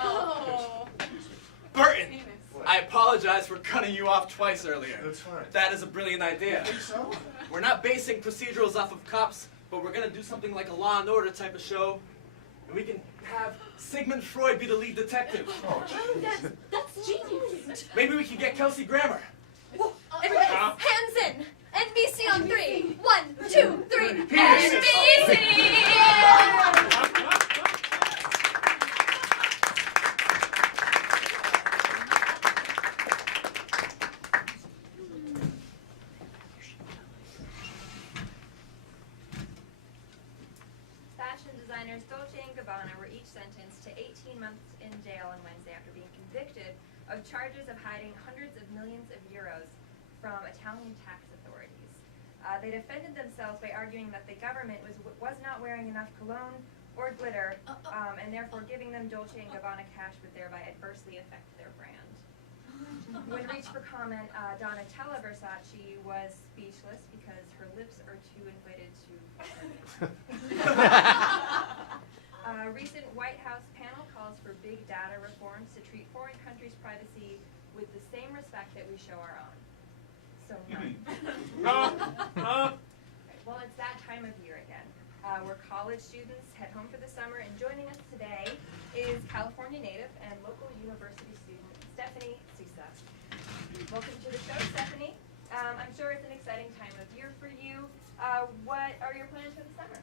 Burton, I apologize for cutting you off twice earlier. That's fine. That is a brilliant idea. I think so. We're not basing procedurals off of cops, but we're gonna do something like a Law and Order type of show, and we can have Sigmund Freud be the lead detective. Oh, That's genius. Maybe we can get Kelsey Grammer. Everybody, hands in. NBC on 3. 1, 2, 3. NBC! Fashion designers Dolce & Gabbana were each sentenced to 18 months in jail on Wednesday after being convicted of charges of hiding hundreds of millions of euros from Italian tax authorities. They defended themselves by arguing that the government was not wearing enough cologne or glitter, and therefore giving them Dolce & Gabbana cash would thereby adversely affect their brand. When reached for comment, Donatella Versace was speechless because her lips are too inflated to. A recent White House panel calls for big data reforms to treat foreign countries' privacy with the same respect that we show our own. So none. Well, it's that time of year again, where college students head home for the summer, and joining us today is California native and local university student Stephanie Sousa. Welcome to the show, Stephanie. I'm sure it's an exciting time of year for you. What are your plans for the summer?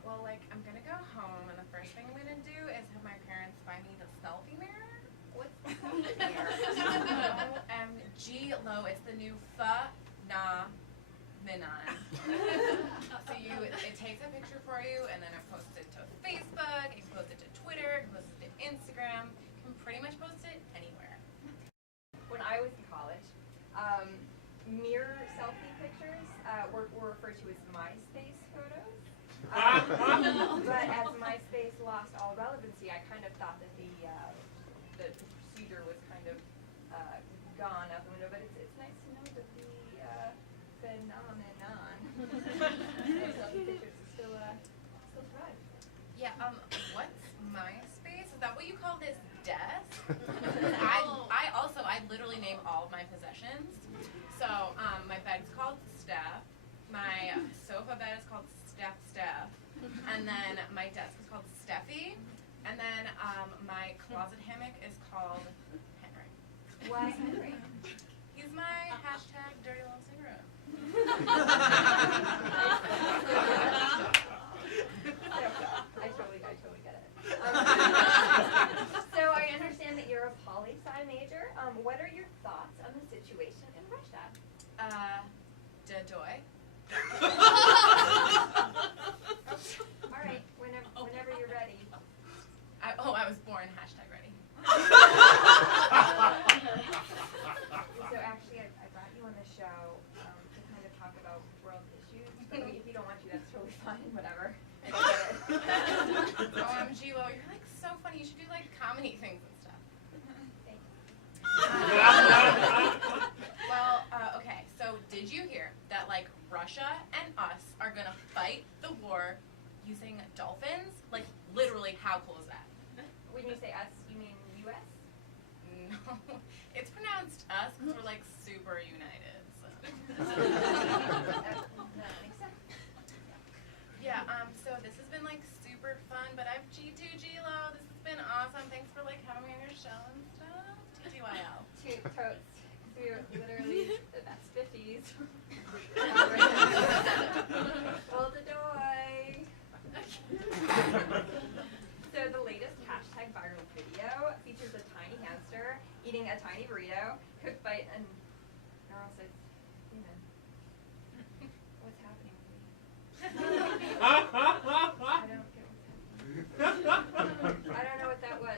Well, like, I'm gonna go home, and the first thing I'm gonna do is have my parents buy me the selfie mirror. What's the selfie mirror? OMG-lo, it's the new phenomenon. So it takes a picture for you, and then it posts it to Facebook, you can post it to Twitter, you can post it to Instagram, you can pretty much post it anywhere. When I was in college, mirror selfie pictures were referred to as MySpace photos. But as MySpace lost all relevancy, I kind of thought that the procedure was kind of gone out the window. But it's nice to know that the phenomenon of selfie pictures is still thrive. Yeah, what's MySpace? Is that what you call this desk? I literally name all of my possessions. So, my bed's called Steph, my sofa bed is called Steph, and then my desk is called Steffi, and then my closet hammock is called Henry. Why Henry? He's my hashtag dirty little cigarette. I totally get it. So I understand that you're a poli-sci major. What are your thoughts on the situation in Russia? Dadoy. All right, whenever. Oh, I was born hashtag ready. So actually, I brought you on the show to kind of talk about world issues. But if you don't want to, that's totally fine. Whatever. I get it. OMG, Lo, you're like so funny. You should do like comedy things and stuff. Thank you. Well, okay. So did you hear that like Russia and us are gonna fight the war using dolphins? Like literally, how cool is that? When you say us, you mean U.S.? No, it's pronounced us because we're like super united. So. That makes sense. Yeah. So this has been like super fun, but I've G2G-Lo. This has been awesome. Thanks for like having me on your show and stuff. TGYL. Totes. We were literally the best 50s. Hold the doy. So the latest hashtag viral video features a tiny hamster eating a tiny burrito cooked by an neurosis human. What's happening with me? I don't get what's happening. I don't know what that was.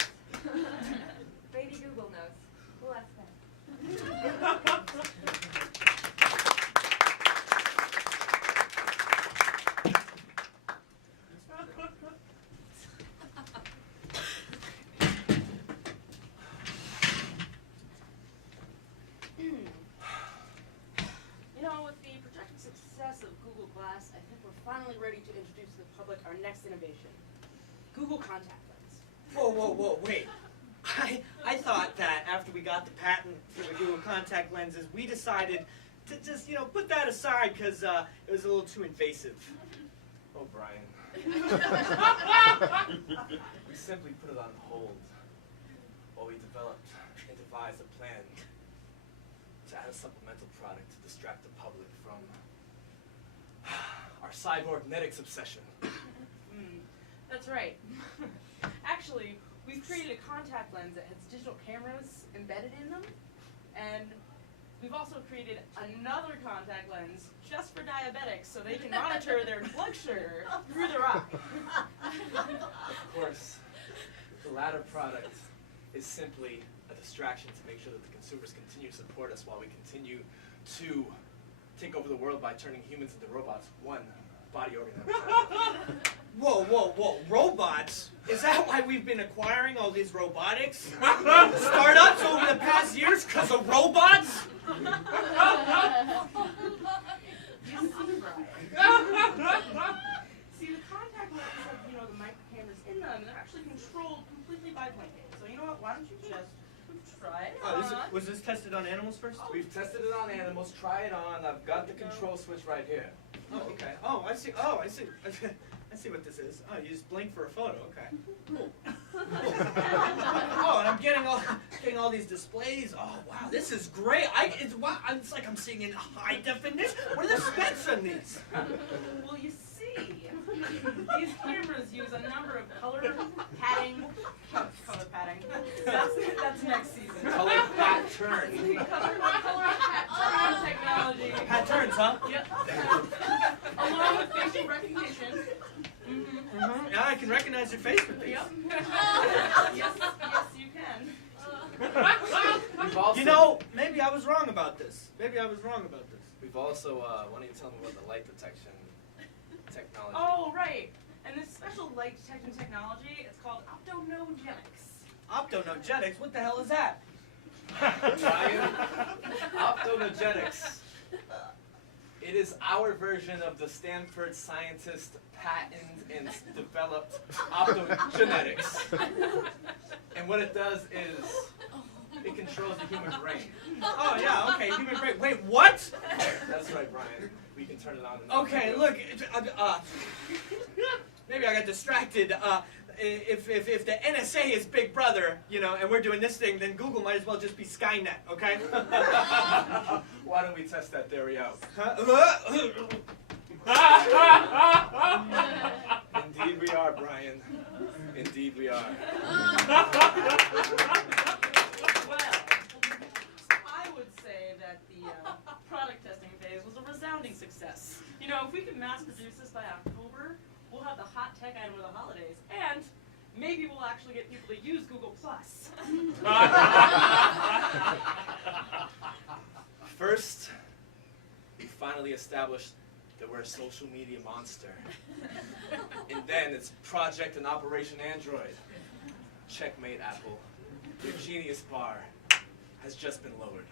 Maybe Google knows. We'll ask them. You know, with the projected success of Google Glass, I think we're finally ready to introduce to the public our next innovation, Google Contact Lens. Whoa, whoa, whoa, wait. I thought that after we got the patent for the Google contact lenses, we decided to just, put that aside because it was a little too invasive. Oh, Brian. We simply put it on hold while we developed and devised a plan to add a supplemental product to distract the public from our cyborgnetics obsession. That's right. Actually, we've created a contact lens that has digital cameras embedded in them, and we've also created another contact lens just for diabetics so they can monitor their blood sugar through their eye. Of course, the latter product is simply a distraction to make sure that the consumers continue to support us while we continue to take over the world by turning humans into robots, one body organ at a time. Whoa, whoa, whoa, robots? Is that why we've been acquiring all these robotics startups over the past years because of robots? You see, the contact lenses have, the micro cameras in them, and they're actually controlled completely by blinking. So you know what? Why don't you just try it on? Was this tested on animals first? We've tested it on animals. Try it on. I've got the control switch right here. Oh, okay. Oh, I see. Oh, I see. I see what this is. Oh, you just blink for a photo. Okay. Cool. Oh, and I'm getting all these displays. Oh, wow, this is great. It's like I'm seeing in high definition. What are the specs on these? Well, you see, these cameras use a number of color padding. That's next season. Color pattern. Color pattern technology. Patterns, huh? Yep. Along with facial recognition. Yeah, I can recognize your face with these. Yep. Yes, you can. Maybe I was wrong about this. We've also, why don't you tell me about the light detection technology? Oh, right. And this special light detection technology, it's called optonogenics. Optonogenics? What the hell is that? Ryan, optonogenics. It is our version of the Stanford scientist patented and developed optogenetics. And what it does is it controls the human brain. Oh, yeah, okay, human brain. Wait, what? That's right, Brian. We can turn it on. Okay, look, maybe I got distracted. If the NSA is Big Brother, and we're doing this thing, then Google might as well just be Skynet, okay? Why don't we test that theory out? Indeed we are, Brian. Indeed we are. Well, I would say that the product testing phase was a resounding success. If we can mass produce this by October, we'll have the hot tech item of the holidays, and maybe we'll actually get people to use Google Plus. First, we finally established that we're a social media monster. And then it's Project and Operation Android. Checkmate, Apple. Your genius bar has just been lowered.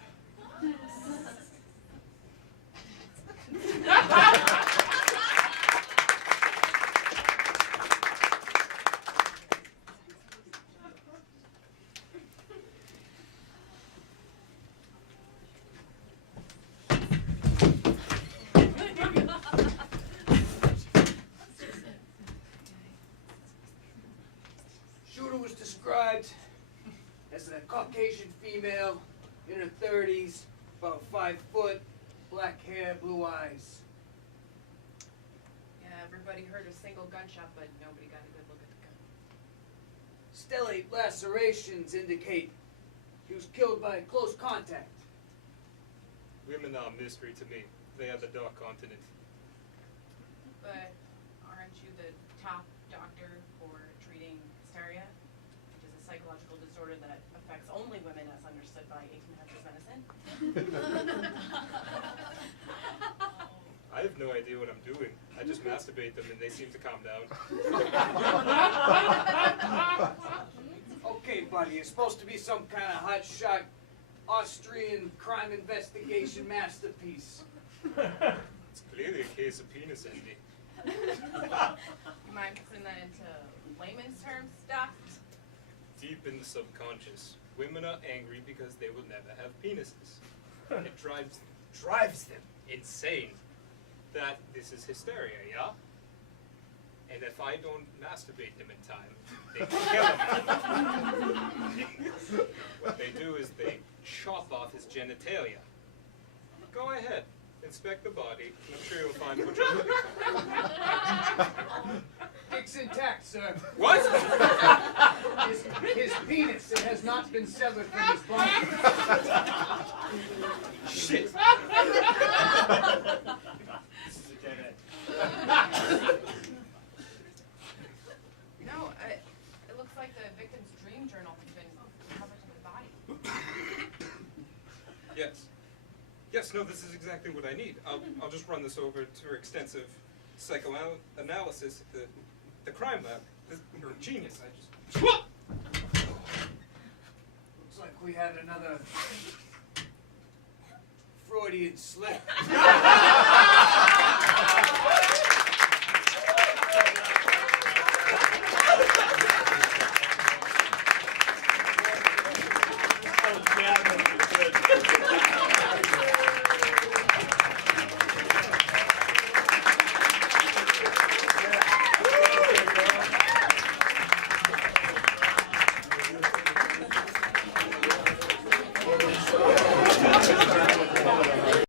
Shooter was described as a Caucasian female in her 30s, about 5 foot, black hair, blue eyes. Yeah, everybody heard a single gunshot, but nobody got a good look at the gun. Stellate lacerations indicate he was killed by close contact. Women are a mystery to me. They are the dark continent. But aren't you the top doctor for treating hysteria, which is a psychological disorder that affects only women as understood by 1800s medicine? I have no idea what I'm doing. I just masturbate them and they seem to calm down. Okay, buddy, it's supposed to be some kind of hotshot Austrian crime investigation masterpiece. It's clearly a case of penis envy. You mind putting that into layman's terms, Doc? Deep in the subconscious, women are angry because they will never have penises. It drives them insane that this is hysteria, yeah? And if I don't masturbate them in time, they kill him. What they do is they chop off his genitalia. Go ahead, inspect the body. I'm sure you'll find what you're looking for. Dick's intact, sir. What? His penis, it has not been severed from his body. Shit. This is a dead end. No, it looks like the victim's dream journal has been covered in the body. Yes. Yes, no, this is exactly what I need. I'll just run this over to her extensive psychoanalysis at the crime lab. Her genius. Looks like we had another Freudian slip.